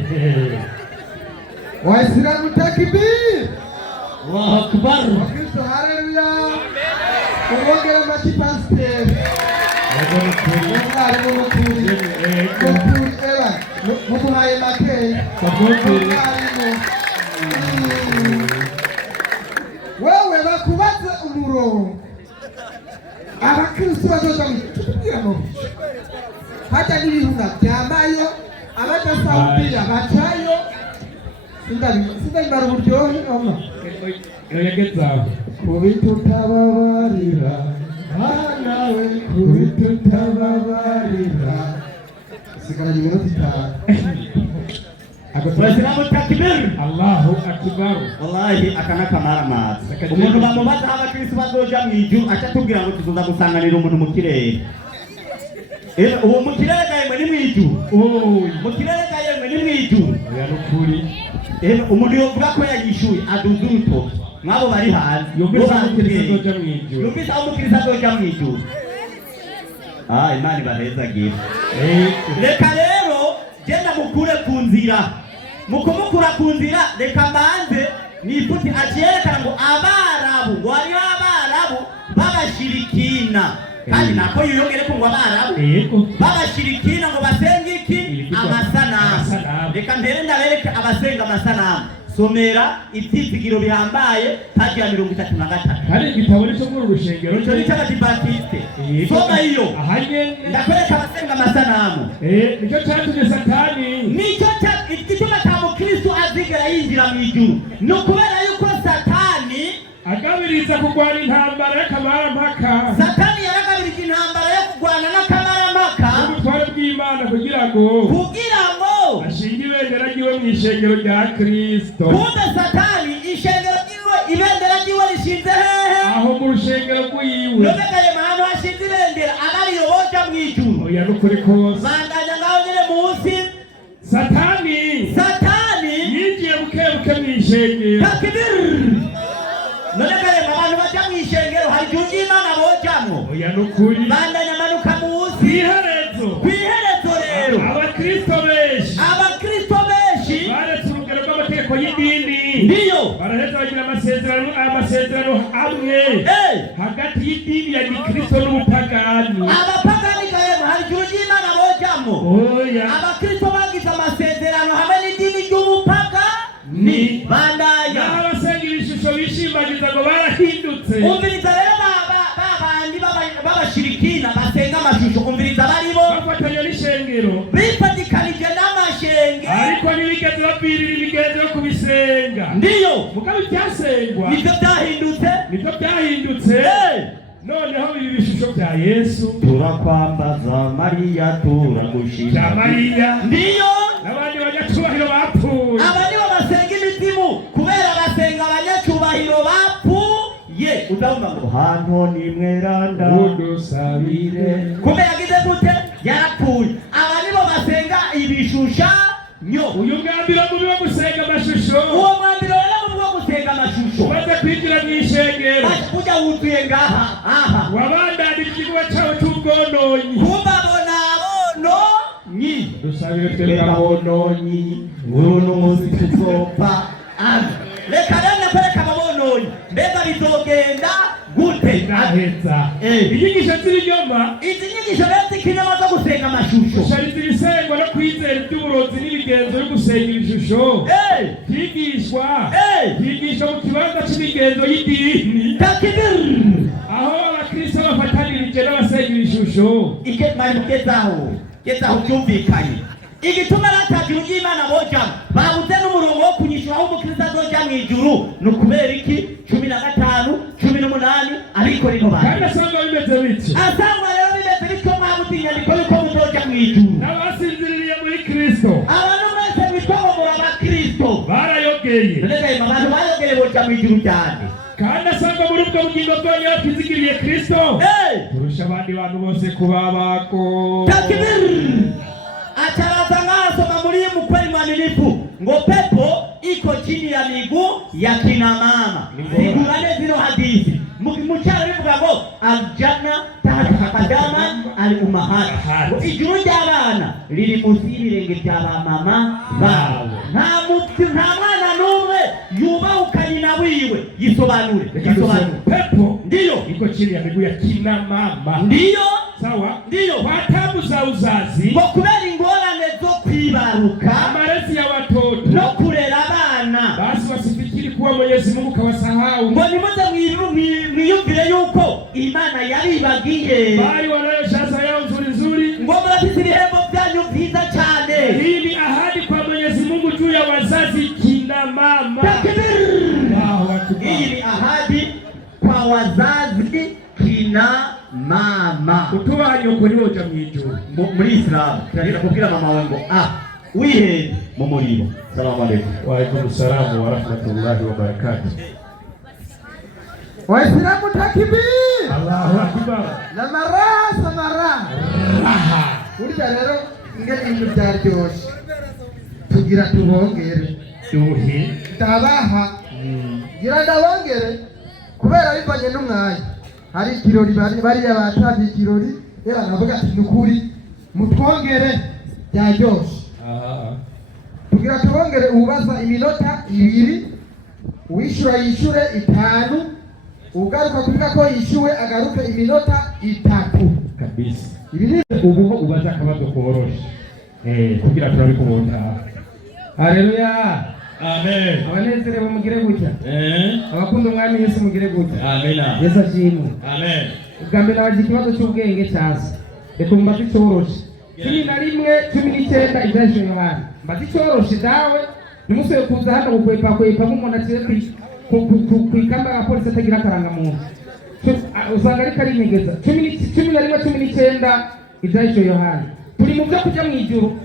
Waislamu takbir. Allahu Akbar. Wakristo haleluya. Kuongera machi pastor. Mutuhaye make wewe bakubaze umurongo abakristo bazoza mutubwira no hata n'ibihuna byamayo abadasawubira bacayo sindabimara uburyohe ama yagezaho kubitutababarira nawe kubitutababarira sigara iminota 5. Waislamu takbir. Allahu akbar. Wallahi akana kamara mazi. Umuntu bamubaza abakristo bazoja mw'ijuru acatubwira ngo tuzoza gusanganira umuntu mu kirere. Uwo mu kirere gaye ni mw'ijuru. Mu kirere gaye ni mw'ijuru. Ya nukuri. Umuntu yovuga ko yagishuye aduza urutoki. Mwabo bari hanze. Yumvise umukristo azoja mw'ijuru. Yumvise umukristo azoja mw'ijuru. Imana ibahezagira. Reka rero genda mukure ku nzira. Mukumukura ku nzira reka mbanze nifuti acherekana ngo abarabu waliyo abarabu babashirikina kandi nako yiyongere ko ngo abarabu babashirikina ngo basenga iki amasanamu. Reka mbere ndabereke abasenga amasanamu. Somera ibyizigiro bihambaye paji ya 33. Hari igitabo cyo muri urushengero cyo cy'Abadivantisite. Soma iyo ndakwereka abasenga amasanamu. Nicyo cyatumye Satani nicyo igituma cya Mukristo azigera yinjira mu ijuru. No kubera yuko Satani agabiriza kurwana intambara y'akamarampaka. Satani yaragabirije intambara yo kurwana n'akamarampaka ubutware bw'Imana kugira ngo ashinge ibendera ry'iwe mu ishengero rya Kristo. Kumbe Satani ishengero ry'iwe ibendera ry'iwe rishinze hehe? Aho mu rushengero rw'iwe. Nobekaye mahano hashinze ibendera abariyo boja mu ijuru. Oya nukuri kose. Bandanya ngaho munsi satani yinjiye bukebuke mw'ishengero. takibir none kare abantu baja mw'ishengero hari igihe Imana bojamwo oya nukuri bandanya manuka munsi kwiherezo rero abakristo benshi baretse urugero rw'amategeko y'idini ndiyo baraheza bagira amasezerano amwe hagati y'idini ya gikristo n'ubupagani. abapagani kare hari igihe Imana bojamwo oya abakristo bagize amasezerano hamwe n'idini ry'ubupagani bandanya abasenga ibishusho bishimagiza ngo barahindutse. umviriza rero babandi b'abashirikina basenga amashusho umviriza baribo bafatanya n'ishengero bifatikanije n'amashengero ariko ntibigeze babwirira imigenzo yo kubisenga. ndiyo mugabo ibyasengwa nibyo byahindutse. noneho ibi bishusho bya Yesu turakwambaza Mariya turagushima bya Mariya ndiyo n'abandi banyacubahiro bapfuye. aba nibo basenga imizimu kubera basenga abanyacubahiro bapfuye. udahumva ngo hantu ni mweranda udusabire kubera yagize gute yarapfuye. aba nibo basenga ibishushanyo. uyu mwambiro mubi wo gusenga amashusho uwo mwambiro rero mubi wo gusenga amashusho umaze kwinjira mw'ishengero ujya wuzuye ngaha wabandanije igikorwa cyawe cy'ubwononyi. kumbabona abononyi dusabire twebwe abononyi nguru n'umunsi tuzopfa. reka rero nakwereka ababononyi mbega bizogenda gute ndaheza inyigisho z'ibinyoma. izi nyigisho rero z'ikinyoma zo gusenga amashusho gushariza ibisengwa no kwizera iby'uburozi n'imigenzo yo gusenga ibishusho byigishwa mu kibanza cy'imigenzo y'idini takibir aho abakristo bafatanirije n'abasenga ibishusho. gezaho byumvikanye igituma ratagira Imana bojamwo babuze n'umurongo wo kunyishura aho umukristo azoja mw'ijuru ni ukubera iki 15 18 ariko rino bane kandi asanga bimeze bityo rero bimeze bityo mwabuze inyandiko yuko muzoja mw'ijuru. n'abasinziriye muri Kristo abantu mwese mwitwa ngo muri abakristo barayogeye. abantu bayogeye boja mw'ijuru cyane kandi asanga muri ubwo bugingo bwonyine twizigiriye Kristo kurusha abandi bantu bose kubabako. takibir acharaza ngasoma muri mkweli mwaminifu ngo pepo iko chini ya miguu ya kina mama. Sigurane zino hadithi mchara bivuga ngo aljana tahta qadama al-ummahat. ijuru ry'abana riri munsi y'ibirenge by'aba mama babo. nta mwana n'umwe yubahuka nyina wiwe. yisobanure pepo ndiyo iko chini ya miguu ya kina mama. ndiyo sawa ndiyo watabu za uzazi ngo kubera ingorane zo kwibaruka amalezi ya watoto no kurera abana basi wasifikiri kuwa Mwenyezi Mungu kawasahau. ngo nimuze mwiyumvire yuko Imana yaribagiye bali wanayo shasa yao nzuri ngo murafite ibihembo byanyu byiza cyane. hii ni ahadi kwa Mwenyezi Mungu juu ya wazazi kina mama. hii ni ahadi kwa wazazi kina mama. kutuwa nyoko niwo cha mwijuru muri Islam kiragenda kubwira mama wawe ngo wihe mu muriro. Salamu alaykum. Wa alaykum salamu wa rahmatullahi wa barakatuh. Waislamu takbir. Allahu akbar. Na mara. Kurya rero ngene ibintu byaryoshe tugira tubongere ndabaha gira ndabongere kubera bivanye n'umwanya. hari ikirori bariya batabye ikirori rero navuga ati nukuri mutwongere byaryoshe. tugira tubongere ubaza iminota 2 uwishyura yishyure 5 ugaruka kuvuga ko yishyuwe agaruke iminota 3 kabisa. ubu ubaza akabazo koroshe kugira turabe kubonda. Haleluya. Amen. Abanezerewe mugire gutya. Abakunda umwami Yesu mugire gutya. Amen. Yesu ashimwe. Amen. Ubwambere nabaje ikibazo cy'ubwenge cyaza. Reka mbaze cyoroshe. 11:19 ibyashe Yohana. Mbaze cyoroshe dawe nimusoye kuza hano gukwepa nk'umuntu atire kwikamba ya polisi atagira karanga muntu. Usanga ari kari nyegeza. 11:19 ibyashe Yohana. Turi mu byo kujya mu ijuru.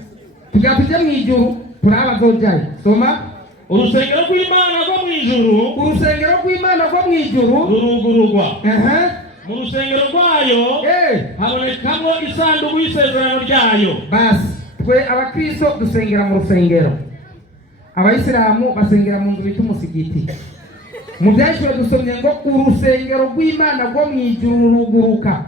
Tujya mu ijuru turaba zojaye. Soma urusengero rw'Imana rwo mu ijuru. urusengero rw'Imana rwo mu ijuru rurugururwa. mu rusengero rwayo habonekamo isanduku y'isezerano ryayo. basi twe abakristo dusengera mu rusengero, abayisilamu basengera mu nzu bita umusigiti. Mu byashyura dusomye ngo urusengero rw'Imana rwo mu ijuru ruguruka,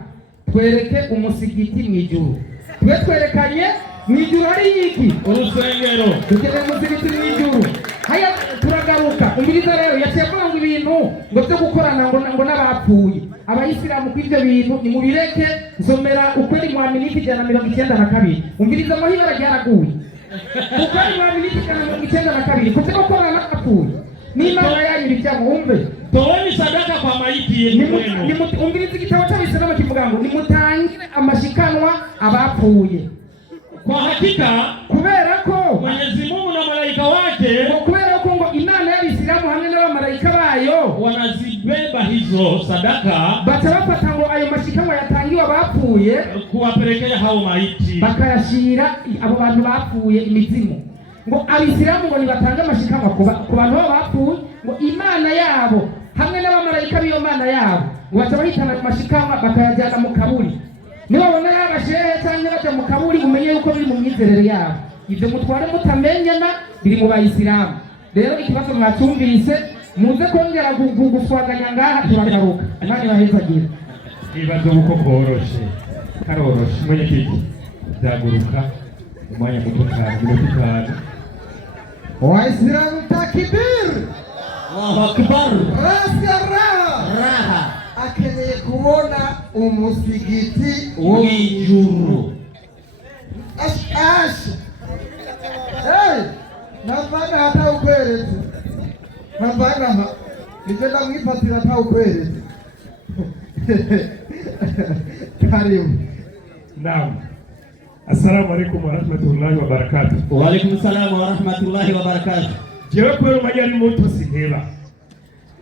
twereke umusigiti mu ijuru. Twe twerekanye mu ijuru hari iki? Urusengero. Dukeneye umusigiti mu ijuru. Haya turagaruka. Umuriza rero yaciye avuga ngo ibintu ngo byo gukorana ngo n'abapfuye. Abayisilamu kw'ibyo bintu ni mubireke. Nsomera ukweli mu Aminiti 192. Umviriza aho ibara ryaraguye. Ukweli mu Aminiti 192 kuko gukorana n'abapfuye. N'Imana yanyu bijyamo wumve. Toweni sadaka kwa maiti yenu. Umviriza igitabo cy'Abisilamu kivuga ngo nimutangire amashikanwa abapfuye. Kwa hakika kubera ko Mwenyezi Mungu na malaika wake, kubera ko ngo Imana y'Abisilamu hamwe n'abamalaika bayo wanazibeba hizo sadaka, batabafata ngo ayo mashikanwa yatangiwe abapfuye kuwapelekea hao maiti, bakayashira abo bantu bapfuye imizimu. Ngo Abisilamu ngo nibatanga amashikanwa ku bantu bapfuye, ngo Imana yabo hamwe n'abamalaika b'iyo Mana yabo ngo batabahitana amashikanwa bakayajyana mu kaburi. Niba wabona yabashehe cyangwa bajya mu kaburi umenye yuko biri mu myizerere yabo. Ibyo mutware mutamenyana biri mu Bayisilamu. Rero ikibazo mwacyumvise muze kongera guswaganya ngaha turagaruka. Imana ibahezagire. Ibibazo uko koroshe karoroshe mwenye kiki byaguruka umwanya muto cyane cyane. Waislamu takbir. Allahu akbar. Raha akeneye kubona umusigiti w'ijuru. Ash. Hey, navana hata ukwereze. Navana nigenda mwifatira hata ukwereze. Karibu. Naam. Assalamu alaikum wa rahmatullahi wa barakatuh. Wa alaikum salam wa rahmatullahi wa barakatuh. Jewe kwero majari muto siheba.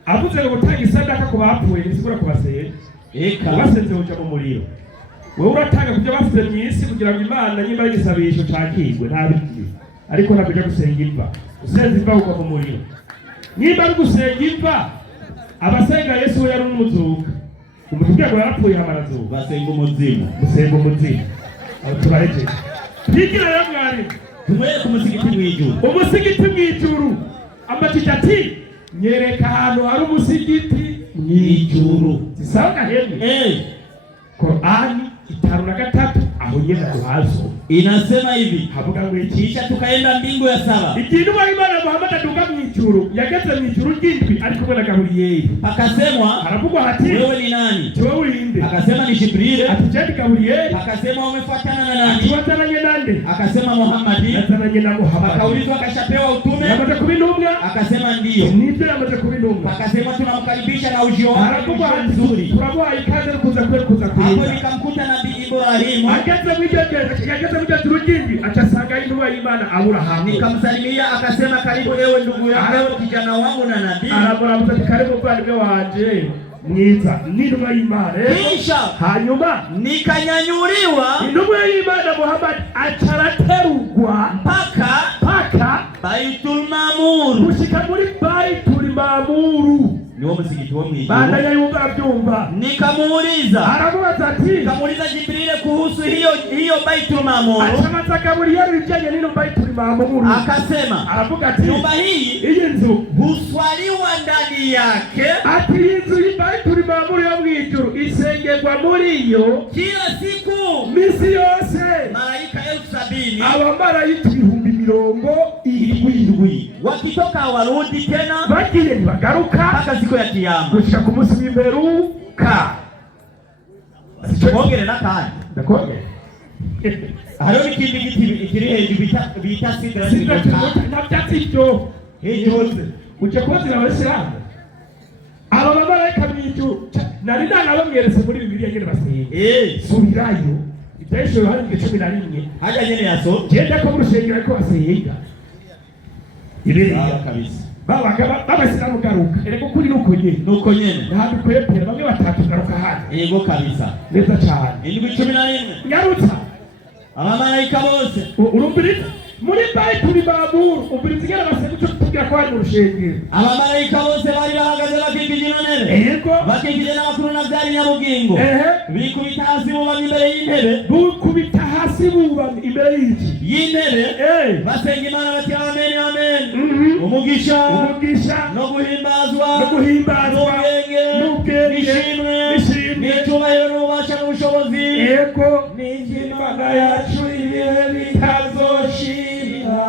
Avuze ngo gutanga isadaka ku bapfuye nisubira kubasera. Eka Basenze uja mu muriro. Wewe uratanga kujya basize mu isi kugira ngo Imana nyimba y'igisabisho cakigwe ntabiki. Ariko nakuja gusenga imva. Usenze imva uko mu muriro. Nimba ari gusenga imva, abasenga Yesu yari umuzuka. Umuzuka ngo yarapfuye hamarazuka. basenga umuzimu. Musenga umuzimu. Aho tubareje. Higira ya mwari. Tumwere ku musigiti w'ijuru. Umusigiti w'ijuru. Amatija ati nyereka ahantu hari umusigiti W'ijuru. Sisanga hemwe. Qur'ani 5:3 aho nyene kuhazo. Inasema hivi, Havuga ngo iki? kisha tukaenda mbingu ya 7. Ikintu Imana Muhammad aduga mw'ijuru, yageze mw'ijuru ry'indwi ariko kubona Gaburiyeli. Akasemwa, Haravugwa hati wewe ni nani? wewe urinde. Akasema ni Jibril. Atujadi Gaburiyeli. Akasema umefuatana na nani? Tuwazananye nande? Akasema Muhammad. Yazananye na Muhammad. Akaulizwa akashapewa utume. Yamaze kuba intumwa? Akasema ndio. Nibyo yamaze kuba intumwa. Akasema tunamkaribisha na ujio wake Haravugwa hati nzuri. turamuha ikaze kuza Hapo kuza. nikamkuta Nabii Ibrahim. Ageze mw'ijuru ry'indwi acasanga intumwa y'Imana Aburahamu. Nikamsalimia akasema karibu ewe ndugu yangu kijana wangu na nabii. Aramuramuza ati karibu muvandimwe wanje mwiza n'intumwa y'Imana. Kisha Hanyuma nikanyanyuliwa intumwa y'Imana Muhammad acaraterugwa paka Baitul Mamur. gushika muri Baitul Mamuru. Niwo musigiti wo mwijuru. Bandanya yumva abyumva. Nikamuuliza. Aramubaza ati Nikamuuliza Jibril kuhusu hiyo Baitul Mamur. acamaza Gaburiyeli ibijanye n'ino Baitul Mamuru. Akasema Aravuga ati nyumba hii iyi nzu huswaliwa ndani yake ati inzu y'Ibaitul Mamuru yo mw'ijuru isengerwa muri yo kila siku misi yose malaika 70,000 abamarayika 70,000 wakitoka warudi tena bagiye ntibagaruka mpaka siku ya kiyama gushika ku munsi w'imperuka. Mwongere n'akandi Ndakongera hariho n'ikindi giti kiri hejuru bita sidra nabyatsi ibyo hejuru uje kubazira Abasilamu aba bamarayika mw'ijuru nari nanabamweretse muri Bibiliya nyene basenga. Subirayo ibyahishwe hari 11 haja nyene yaso genda ko mu rusengero ariko basenga Bibiliya kabisa. Babasilamu garuka ereko kuri nuko nyene ntabwo kwepera bamwe batatu garuka hano yego kabisa neza cyane. indwi 14 Nyarutsa abamarayika bose urumviriza muri Baitul Mamuru umviriza igera basenga cyo tugira ko ari mu rushengero. abamarayika bose bari bahagaze bakikije inonere Yego bakikije n'abakuru na byari nyabugingo bikubita hasi mu bamwe imbere y'intebe bukubita hasi bubamye imbere y'iki y'intebe basenga Imana bati amen amen. Umugisha no guhimbazwa n'ubwenge n'ishimwe n'icyubahiro n'ububasha n'ubushobozi yego n'Imana yacu ibihe bitazoshira.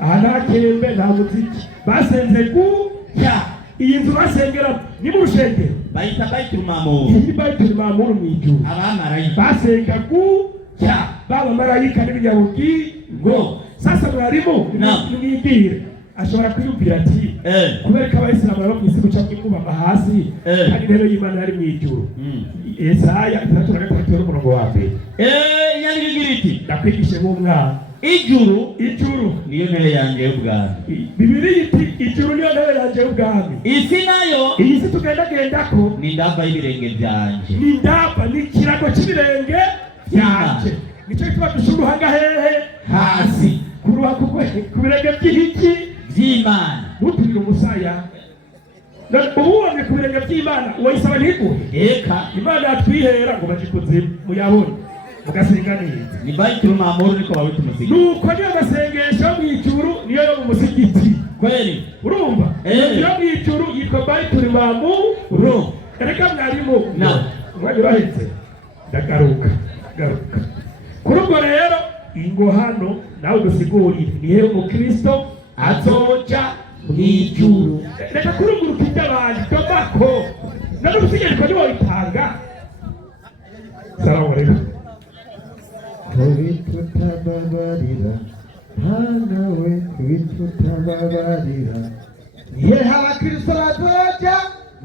Anakembe nta muziki basenze gutya. Iyi nzu basengera ni mu rusengero bayita Baitul Mamur. Iyi Baitul Mamur mu ijuru abamarayika basenga gutya baba marayika n'ibinyabugi ngo sasa mwarimu mwibwire ashobora kwiyumvira ati kubera ko abayisilamu baba mu isi guca mwikubama hasi kandi intebe y'Imana yari mu ijuru. Yesaya 3:3 yarigira iti ndakwigishe nk'umwana ijuru niyo ntebe yanjye y'ubwami. Bibiri iti ijuru niyo ntebe yanjye y'ubwami. Isi nayo iyi si tugendagendako ni ndava y'ibirenge byanjye. Ni ndava ni ikirago cy'ibirenge byanjye. Nicyo gituma dushuruha hehe hasi kuruha ku birenge by'iki by'Imana. Ntuturire umusaya ubonye ku birenge by'Imana wayisaba ntiguhe. Imana yatwihera ngo bajikuze muyabone mugasenga neza. Ni Baitul Mamur niko babita umusigiti. Nuko niyo masengesho mu ijuru niyo yo mu musigiti. Kweli urumva iyo mu ijuru yitwa Baitul Mamur. Reka mwarimu mwari bahetse ndagaruka kuri ubwo rero ingo hano nawe udusigurire nihe umukristo azoja mu ijuru. Reka kuri ubwo rukijya abantu tomako nano usigaye niwo bitanga. Salamu alaikum. Kubitutababarira hanawe kubitutababarira yewe abakristo bazoja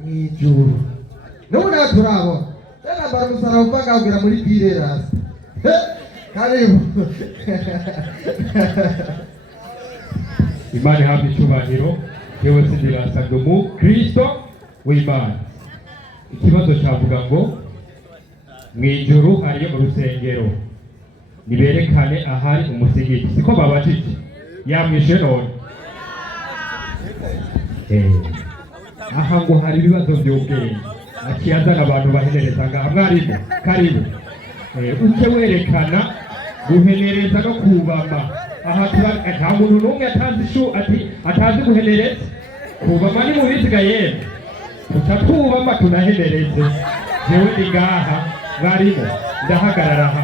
mu ijuru. N'ubu turabona tena barusara uvaga muri birerasi karibu. Imana ihabwe icyubahiro. Yewe sindirasabwe mu Kristo w'Imana. Ikibazo cyavuga ngo mu ijuru hariyo urusengero niberekane ahari umusigiti. Siko babajije yamwishe none aha ngo hari ibibazo by'ubwenge akiyazana abantu bahenereza ngaha. Mwarimu karibu uke werekana guhenereza no kubama. Aha nta muntu n'umwe atazi guhenereza. Kubama ni mu biziga yemwe tutatwubama tunahenereze. Jewe ndi ngaha mwarimu ndahagarara aha.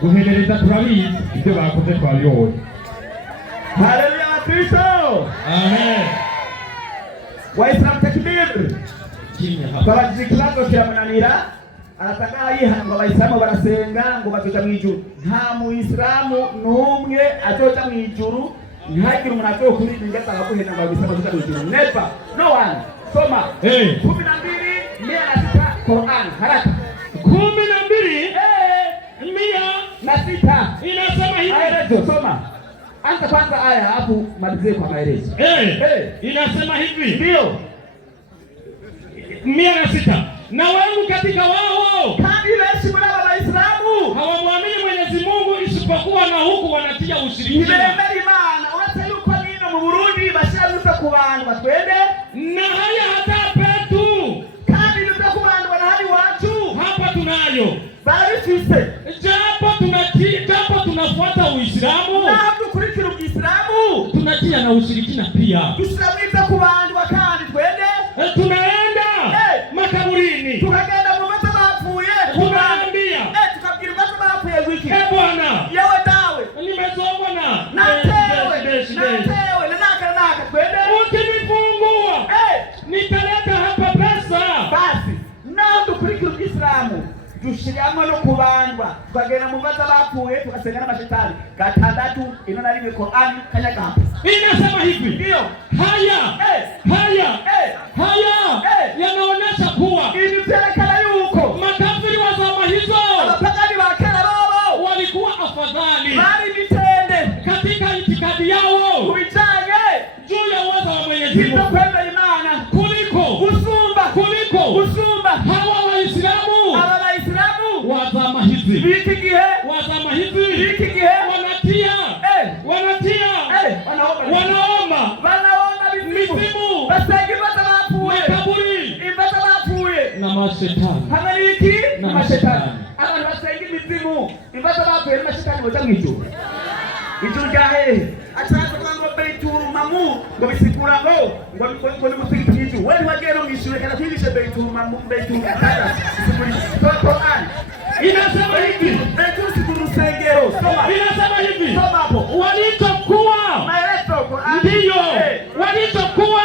Guhenereza turabizi ibyo bakoze twabibonye. Haleluya Kristo. Amen. Waislamu takbir. Babagize ikibazo kiramunanira aratangaha yihana ngo abayisilamu barasenga ngo bazoja mu ijuru. Nta muisilamu n'umwe azoja mu ijuru. Ntihagire umuntu azokuririmba ingata agaguhena ngo abayisilamu bazoja mu ijuru. Never. No one. Soma 12:106 Quran haraka 12:106 inasema hivi. Aya soma. Anza kwanza aya hapo malizie kwa maelezo. Inasema hivi. Ndio. 106 na wengi katika wao kandi wenshi muri aba Waislamu hawamwamini Mwenyezi Mungu isipokuwa na huku wanatia ushirikina. Ibemera Imana uretse yuko nino mu Burundi basharuza ku bantu batwende na haya hata petu kandi nibyo ku bantu banahari wacu hapa tunayo barifise japo tunafuata Uislamu na dukurikira Uislamu tunatia na ushirikina pia. Tusiramwiza ku bantu bakandi twende tunaenda makaburini tukagenda mu bata bapfuye tunaambia tukabwira bata bapfuye wiki Bwana yewe dawe nimezongona natewe naka twende ukinifungua nitaleta hapa pesa. Basi nao dukurikira Uislamu dushiramo no kubandwa tukagenda mu bata bapfuye tugasenga n'amashetani gatandatu ino nari mu Qur'an kanyagapo inasema hivi. Ndio haya yanaonyesha kuwa ilipelekana yuko makafiri wa zama hizo abapagani wa kera babo walikuwa afadhali bali mitende katika itikadi yao kuijanye juu ya uwezo wa Mwenyezi Mungu kwenda Imana kuliko usumba hawa Waislamu wa zama hizi wanaomba mizimu makaburi na mashetani na mashetani abantu basenga imizimu imbata bapfuye kandi boza mw'ijuru ijuru rya hehe acaza ngo Beitul Mamur ngo bisigura ngo ni musigiti y'ijuru wewe wagiye no mw'ijuru kana kwigisha Beitul Mamur Beitul Muqaddas Quran inasema hivi Beitul si urusengero soma inasema hivi soma hapo walichokuwa maelezo Quran ndio walichokuwa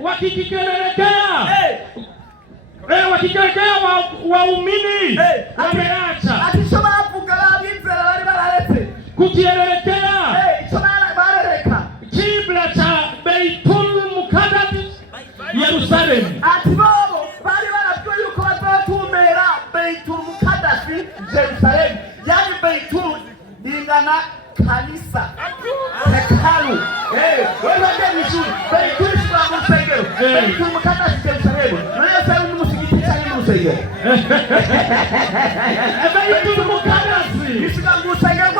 wakikikelekea wakikelekea waumini wameacha atisoma hapo kalamu ibera bali baralete kukielekea kibla cha Beitul Muqaddas Yerusalemu atibobo bali barabyo yuko bazotumera Beitul Muqaddas Jerusalemu yani Beitul lingana kanisa hekalu wewe ndio mzuri Beitul kwa msengero Beitul Muqaddas Jerusalemu wewe sasa ni msikiti sana msengero Beitul Muqaddas ni msengero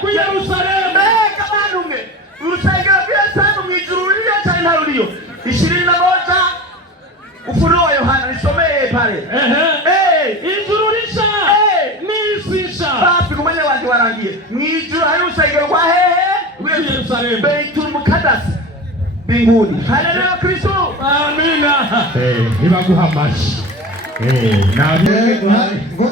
kwa Yerusalemu kama nunge urusengero pia sana mw'ijuru lile cyane ntaruriyo 21 Ufunuo wa Yohana nisomee pale ijuru lisha nisisha basi kumenya wanje warangiye mw'ijuru hari urusengero kwa hehe Yerusalemu Beitul Muqaddas mbinguni haleluya Kristo amina nibaguhamashi ngo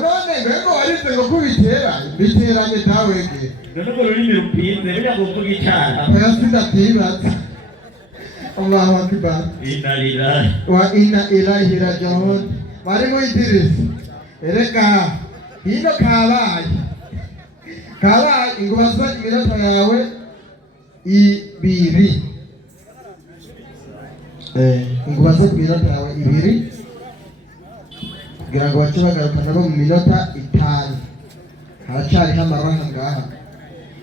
warize ngo kubitera biteranye dawege ndogo rurimi rupinze bijya kuvuga icyana yasinda tibatsa Allahu akbar inna lillahi wa inna ilaihi raji'un bari mu Idirisi ereka hino kabaye ingubasa iminota yawe ibiri ingubasa iminota yawe ibiri kugira ngo bace bagaruka nabo mu minota 5 haracariho amaraha ngaha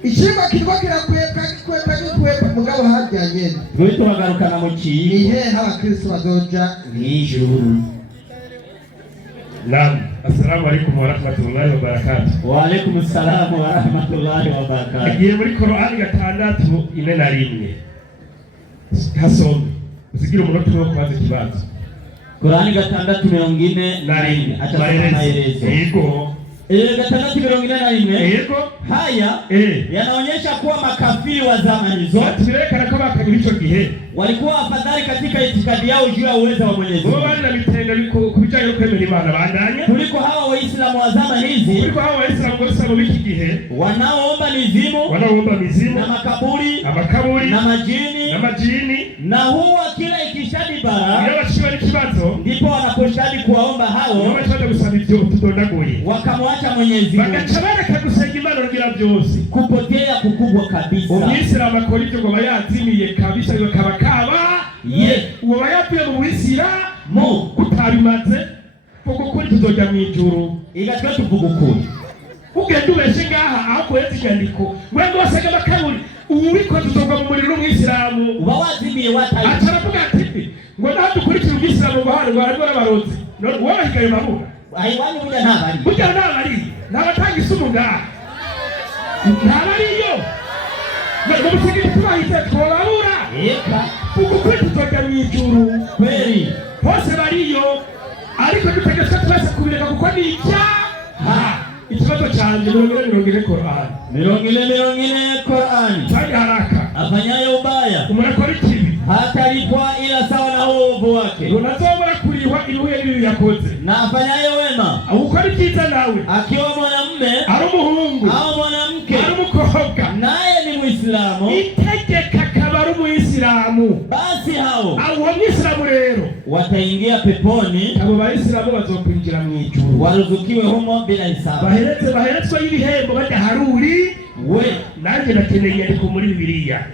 ikigo kirwa kirakweka mugabo harya nyene twe tubagarukana mu kiyi ni hehe abakristo bazoja mw'ijuru Naam, assalamu alaikum wa rahmatullahi wa barakatuh. Wa alaikum assalam wa rahmatullahi wa barakatuh. Igiye muri Qur'ani 6:4 hasome usigira umunota wo kubaza ikibazo Qur'ani 6:4 atamaelezo yego 6:4 yego haya yanaonyesha kuwa makafiri wa zamani zote tumerekana ko bakabiri ico gihe walikuwa afadhali katika itikadi yao juu ya uwezo wa Mwenyezi Mungu. Wao na mitenga kubijanye no kwemera Imana bandanye kuliko hawa Waislamu wa zama hizi, kuliko hawa Waislamu bose mu biki gihe wanaoomba mizimu na makaburi na majini na huwa kila ikishadi bara iyo bashiba ikibazo ndipo wanaposhadi kuwaomba hao wabashaka gusaba ibyo tudondagoye wakamwacha Mwenyezi Mungu bagaca bareka gusenga Imana rugira byose kupotea kukubwa kabisa. Umwisiramu akora ibyo ngo bayazimiye kabisa bakaba uwo bayavuye mu Bisilamu kutabimaze kuko kuri tuzoja mw'ijuru igatwe tuvuga ukuri ugenda ubeshe ngaha aho kwezi cyandiko mwenge wasaga bakaburi ubiko tuzoga mu muriro w'Umwisilamu uba wazimiye wataye ataravuga ati ngo naho dukurikira Ubwisilamu bahari barabaroze wowe higaye mabuga ayiwanyu burya ntabari ntabatanga isumu ngaha ntabariyo ngo musigire tubahise twobabura kuko kuri tuzoga mw'ijuru kweli bose bariyo ariko dutegetswe twese kubireka kuko ni icyaha. Ikibazo cyanje 40 Qur'ani cyari haraka afanyayo ubaya umunakora ikibi hatalipwa ila sawa na uovu wake unazobora kuriwa ibuye bibi yakoze na afanyayo wema ukora icyiza nawe akiwa mwanamume ari umuhungu au mwanamke ari umukobwa naye ni Muislamu itegeka kabari Umwisilamu basi hao au Umwisilamu rero wataingia peponi abo Bayisilamu bazokwinjira mw'ijuru waruzukiwe humo bila hisabu baheretswe y'ibihembo badaharuri we nanjye nakeneye ariko muri Bibiliya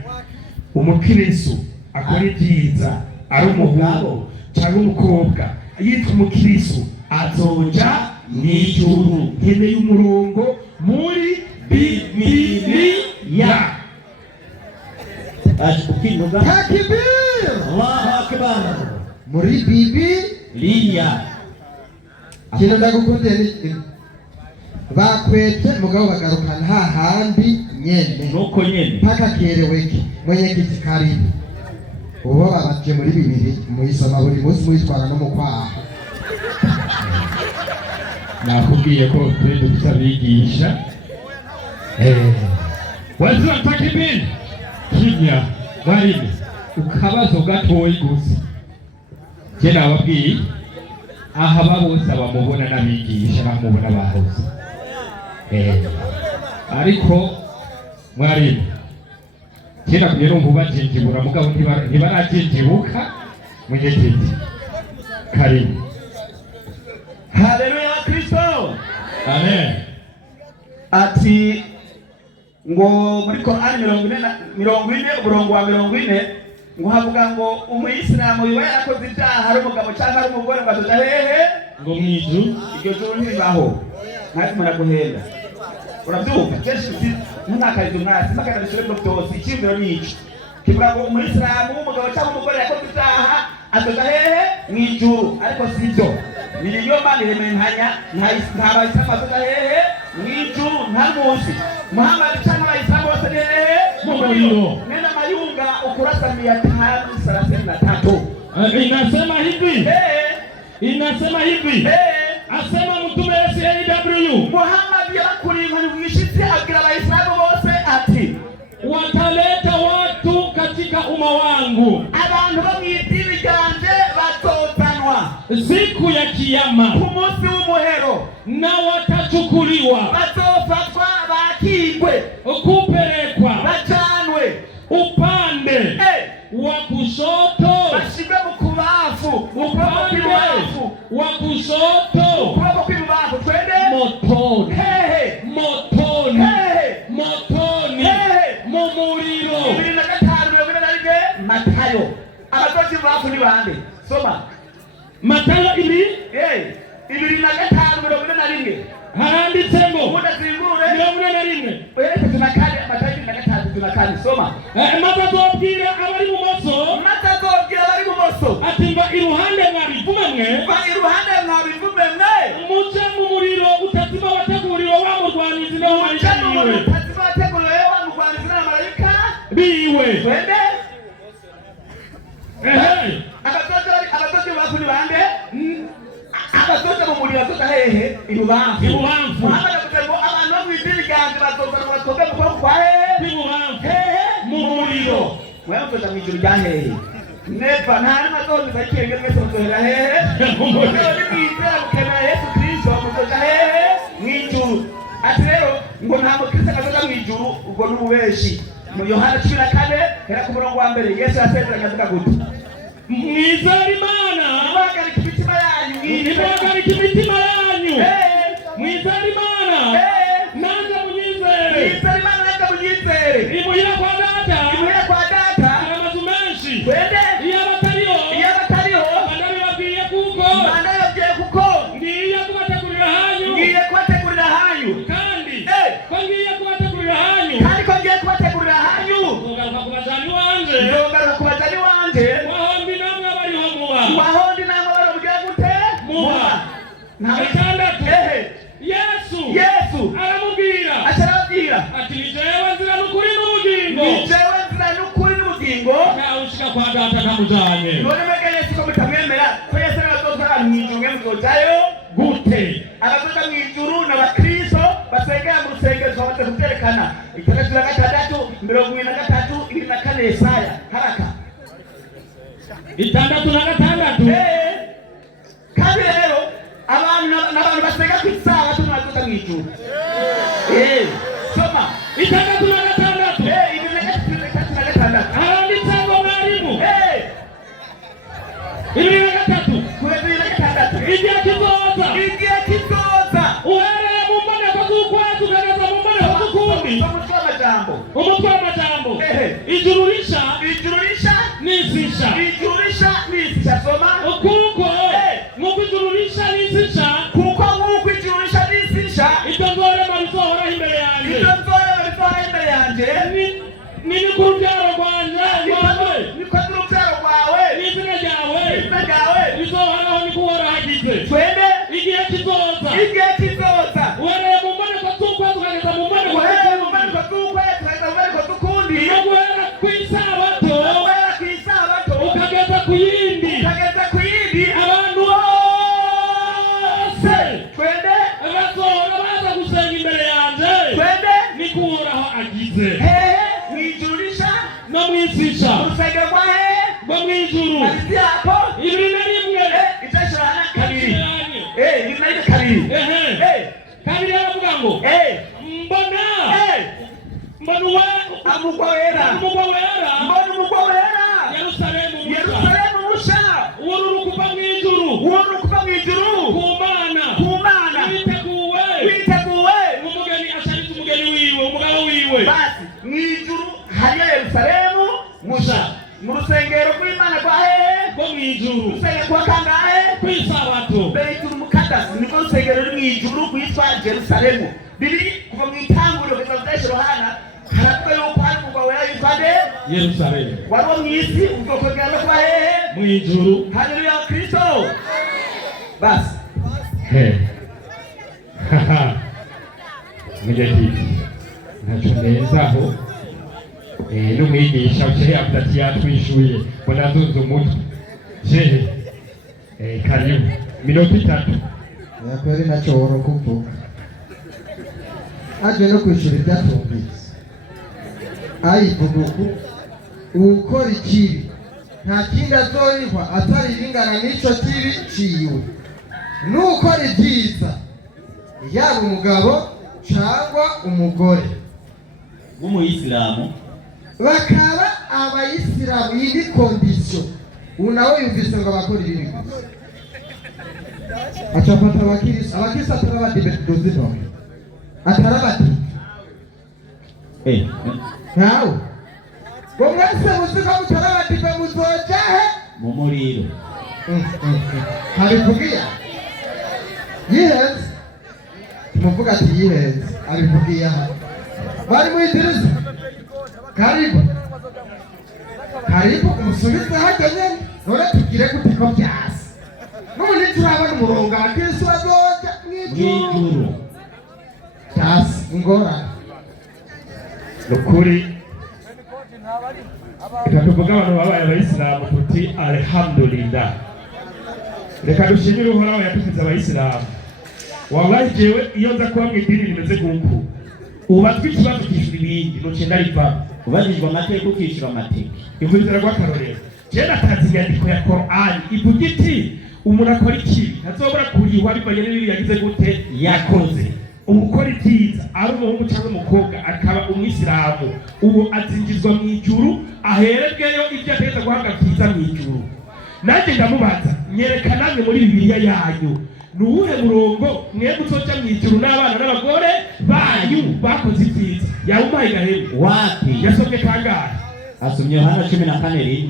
umukristo akora ibyiza ari umuhungu cyangwa umukobwa yitwa umukristo azoja mw'ijuru nkeneye umurongo muri Bibiliya. Takbir Allahu akbar muri Bibiliya kino ndagukundira ni bakwete mugabo bagarukana hahandi nyene nuko nyene paka kereweke mwenye kiti karibu ubo babaje muri Bibiliya muyisoma buri munsi muyitwara no mukwaha nakubwiye ko twe dutabigisha wazira takibini kimya mwarimu ukabazo gatoyi gusa je nababwiye aha babose abamubona n'abigisha bamubona bahoze ariko mwarimu kera kugera umva bajinjibura mugabo ntibarajinjibuka munyekiti karibu. Haleluya Kristo. Amen. Ati ngo muri Korani 40 umurongo wa 40 ngo havuga ngo umuyisilamu wiwe yarakoze ibyaha ari umugabo cyangwa ari umugore ngo azoja hehe ngo mwiju iryo juru ntibaho ntari mara guhenda urabyumva kenshi ntakarizo mwasi makana bishure bwo byose ikimbiro nico kivuga ngo umuyisilamu w'umugabo cyangwa umugore yakoze ibyaha azoja hehe mwijuru ariko sibyo niriyo mani hementanya ntabayisilamu azoja hehe mwijuru nta munsi Muhammad cyangwa abayisilamu bose ni hehe mu muriro. Nenda mayunga ukurasa 533 inasema hivi asema mtume SAW Muhammad yakuri inkoni mwishitsi agira abayisilamu bose ati wataleta watu katika umma wangu abantu bo mwidini ryanje bazozanwa siku ya kiyama ku munsi w'umuhero na watachukuliwa bazofatwa bakigwe kupelekwa bajanwe upande wa kushoto bashigwe mu kubafu upande wa kushoto ukuboko kw'ibubafu twende motoni hehe motoni hehe motoni hehe mu muriro 25:41 Matayo abakozi bafu ni bande soma Matayo 25:41 haranditse ngo udazingure 41 wereke tunakane Matayo 25 tunakane soma mazazobwira abari mu maso matazobwira abari mu maso ati mva iruhande mwabivumemwe muje mu muriro utazima wateguriwe wa murwanizi n'abamarayika biwe twende abasozi bakuni bande abasozi mu muriro bazoza hehe ibubamfu Muhammad avuga ngo abantu bo mw'idini ryanje bazozana batoke mu kuboko kwa hehe hehe mu muriro mwewe muzoza mw'ijuru rya hehe nepa nta n'amazozi zakirenge mwese muzohera hehe mwewe nimwizera mukemera Yesu Kristo muzoza hehe mw'ijuru ati rero ngo nta mukristo azoza mw'ijuru ubwo n'ububeshi mu Yohana 14 hera ku murongo wa mbere Yesu yasezeranye avuga gute mwizera Imana muhagarika imitima yanyu mwizera Imana nanjye munyizere imuhira kwa data amazu menshi iyo abatariho bandabibabwiye kuko ngiye kubategurira hanyu kandi ko ngiye kubategurira hanyu nzogaruka kubajana iwanje wahondi namwe abariho muba gatandatu Yesu aramubwira ati ni jewe nzira n'ukuri n'ubugingo ntawe ushika kwa data ntamujanye none mwege Yesu ko mutamwemera ko Yesu arazoza ahantu mw'ijuru mwe muzojayo gute abazoza mw'ijuru n'abakristo basengera mu rusengero twamaze kuvyerekana 6:23 Yesaya haraka 6:6 kandi rero abantu basenga ku isaha tunazoza mw'ijuru soma 6:6 haranditse ngo mwarimu 23 igihe kizoza uhereye mu mboneko z'ukwezi ukageza mu mboneko z'ukundi umutwe w'amajambo ijuru risha n'isi isha soma kuko nk'uko ijuru risha n'isi isha ibyo nzorema bizohoraho imbere yanjye nini ku rubyaro rwanjye n'izina ryawe bizohoraho ni kuhora hagize igihe kizoza uhereye mu mboneko z'ukwezi ukageza mu mboneko z'ukundi no guhera ku isabato ukageza ku yindi abantu bose bazohora baza gusenga imbere yanjye ni ku no mwizisha urusengero rwa hehe rwo mw'ijuru hagati yako ibiri na rimwe ibyashira hana kabiri ibiri na rimwe kabiri kabiri aravuga ngo mbona umugwa wera mbona umugwa wera Yerusalemu musha uwo rukuva mw'ijuru ku Mana witeguwe umugeni asharitse umugeni wiwe umugabo wiwe basi mw'ijuru hariyo Yerusalemu musha mu rusengero rw'Imana rwa hehe rwo mw'ijuru urusengero rwa kangahe kw'isabato Beitul Muqaddas niko rusengero ruri mw'ijuru rwitwa Yerusalemu biri kuva mu itanguriro kugeza mu Byahishe Yohana haravuga yuko hari umugabo wera yitwa Yerusalemu wari mw'isi ubwoko bwawe kwa hehe mw'ijuru haleluya Kristo basi Mujyakiki ntacyo nezaho n'umwigisha ushye avuga ati yatwishuye mbona azunze umutwe jehe karibu minota 3 yakweri nacyo woro kuvuga aje no kwishura ibyatumvise ayivuguku ukora ikibi nta kindi azorihwa atari ibingana n'icyo kibi ciwe n'ukora ibyiza yaba umugabo cyangwa umugore w'umuyisilamu bakaba abayisilamu. Iyi ni kondisiyo nawe yumvise ngo abakora ibibi gusa acapata abakirisi atarabadibedozi none atarabadibe nawe ngo mwese muziga mutarabadibe muzojahe mu muriro abivugiye yihenze tumuvuga ati yihenze abivugiye aha bari mwitiriza karibu umusubize hajya nyene none tugire gute ko byasi n'ubundi turabona umurongo abakirisi bazoja mw'ijuru byasi ingorane nukuri reka tuvuge abantu babaye abayisilamu tuti alhamdulillah reka dushimire uhoraho yatugize abayisilamu wallahi jewe iyo nza kuba mw'idini rimeze nk'uku ubatwe ikibazo kishura ibindi nocenda rivamo ubajijwe amateka ukishyura amateka imvura rw'akarorero jewe natanze inyandiko ya Korani ivuga iti umuntu akora ikibi ntazobora kurihwa bivanye n'ibibi yagize gute yakoze. Umukora ibyiza ari umuhungu cyangwa umukobwa akaba umwisilamu uwo azinjizwa mu ijuru aherebweyo ibyo ategeka guhabwa byiza mu ijuru. Nanjye ndamubaza nyereka namwe muri Bibiliya yanyu nuwuhe murongo mwebwe uzoja mu ijuru n'abana n'abagore banyu bakoze ibyiza yawumaye gahemu wapi yasomye kangahe? Asomye Yohana 14:1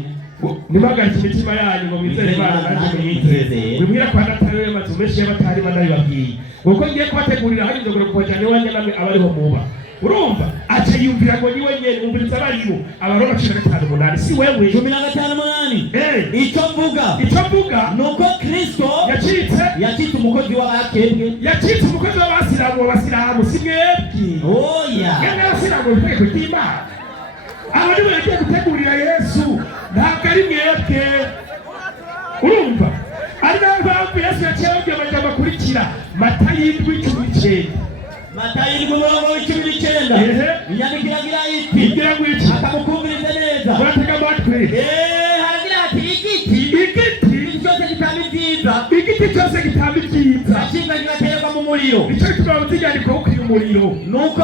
nibagarika imitima yanyu ngo mwizere Imana nanjye mwizere bimwira kwa Natale y'amazu menshi y'abatari banabibabwiye kuko ngiye kubategurira hari inzogera kubajyana iwanjye namwe abariho muba urumva aca yumvira ngo niwe nyene umviriza abariho Abaroma 15:8 si wewe 15:8 icyo mvuga nuko Kristo yacitse umukozi w'abakebwe yacitse umukozi w'abasilamu si mwebwe oya ngene abasilamu bifeke kutima abandi bagiye gutegurira Yesu ntabwo ari mwebwe urumva ari nayo mpamvu Yesu yaciye amajambo akurikira Matayo 7:19 Matayo 7:19 inyandiko iragira iti akamukumviriza neza muratega amatwi haragira ati igiti cyose gitamba ibyiza ashinga kigaterwa mu muriro nicyo gituma muzijyandiko ukwiye umuriro nuko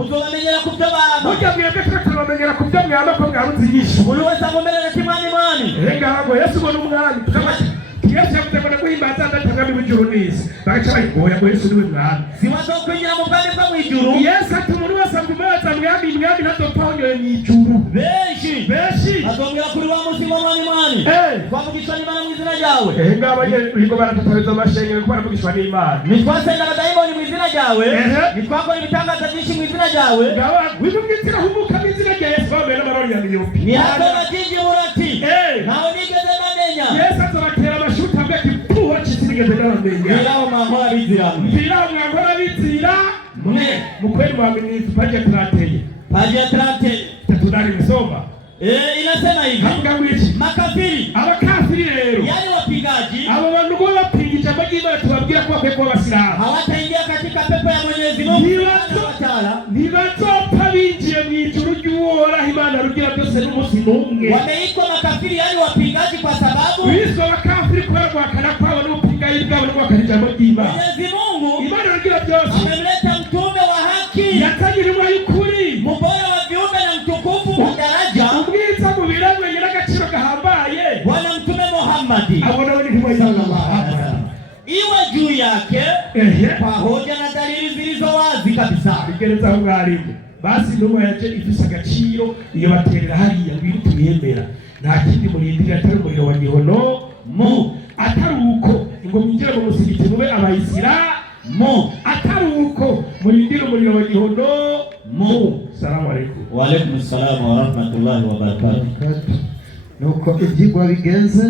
uzobamenyera ku byo baba burya mwebwe twe turabamenyera ku byo mwaba ko mwabuze inyishu buri wese agomerera kimani ngaho Yesu ubona umwami Yesu yavuze ngo naguhimbaza ndatangamira ijuru n'isi bagaca bayigoya ngo Yesu niwe mwami sibazokwinjira mu bwami bwo mu ijuru. Yesu ati umuntu wese amubaza mwami ntazopfa honyoye mu ijuru benshi azongera kuri wa munsi w'Imana twavugishwa n'Imana mu izina ryawe ngaba bigo baratatabiza amashengero kuko baravugishwa n'Imana nitwasenga abadayimoni mu izina ryawe nitwakora ibitangaza byinshi mu izina ryawe ngaba wibumwitira humuka mu izina rya Yesu bambaye n'amarori ya miyopi ni hato batingi urati ntawe nigeze bamenya Yesu azobatera amashuti avuga ati puho kisinigeze n'abamenya ngiraho mwamora bizira mwe mukweli mwaminifu paji ya 30 tatudari msoma inasema hivi hapo kamwichi abakafiri rero yale wapigaji abo bantu ngo bapinga jambo ry'Imana tubabwira ko bakwiye kuba abasilamu hawataingia katika pepo ya Mwenyezi Mungu ntibazopfa binjiye mu ijuru ry'uwo uhoraho Imana rugira byose n'umunsi n'umwe. Wameitwa makafiri, yani wapingaji, kwa sababu biswe makafiri kubera guhakana kwabo n'ubupingaji bwabo no guhakana ijambo ry'Imana. Mwenyezi Mungu Imana rugira byose amemleta mtume wa haki, yatangira intumwa y'ukuri, mbora wa viumbe na mtukufu wa daraja, ubwiza mu birangwa n'agaciro gahambaye, Bwana Mtume Muhammad abona intumwa sallallahu alaihi wasallam, iwe juu yake kwa hoja na dalili zilizo wazi kabisa. Bigereza aho mwarimu basi intumwa yaje ifise agaciro, iyo baterera hariya ngwiri tuyemera, nta kindi murindira atari umuriro wa gihono mu atari uko ngo mwinjire mu musigiti mube abayisilamu, atari uko murindira umuriro wa gihono mu. Salamu alaikum. Wa alaikum salam wa rahmatullahi wa barakatuh. nuko ibyigwa bigenze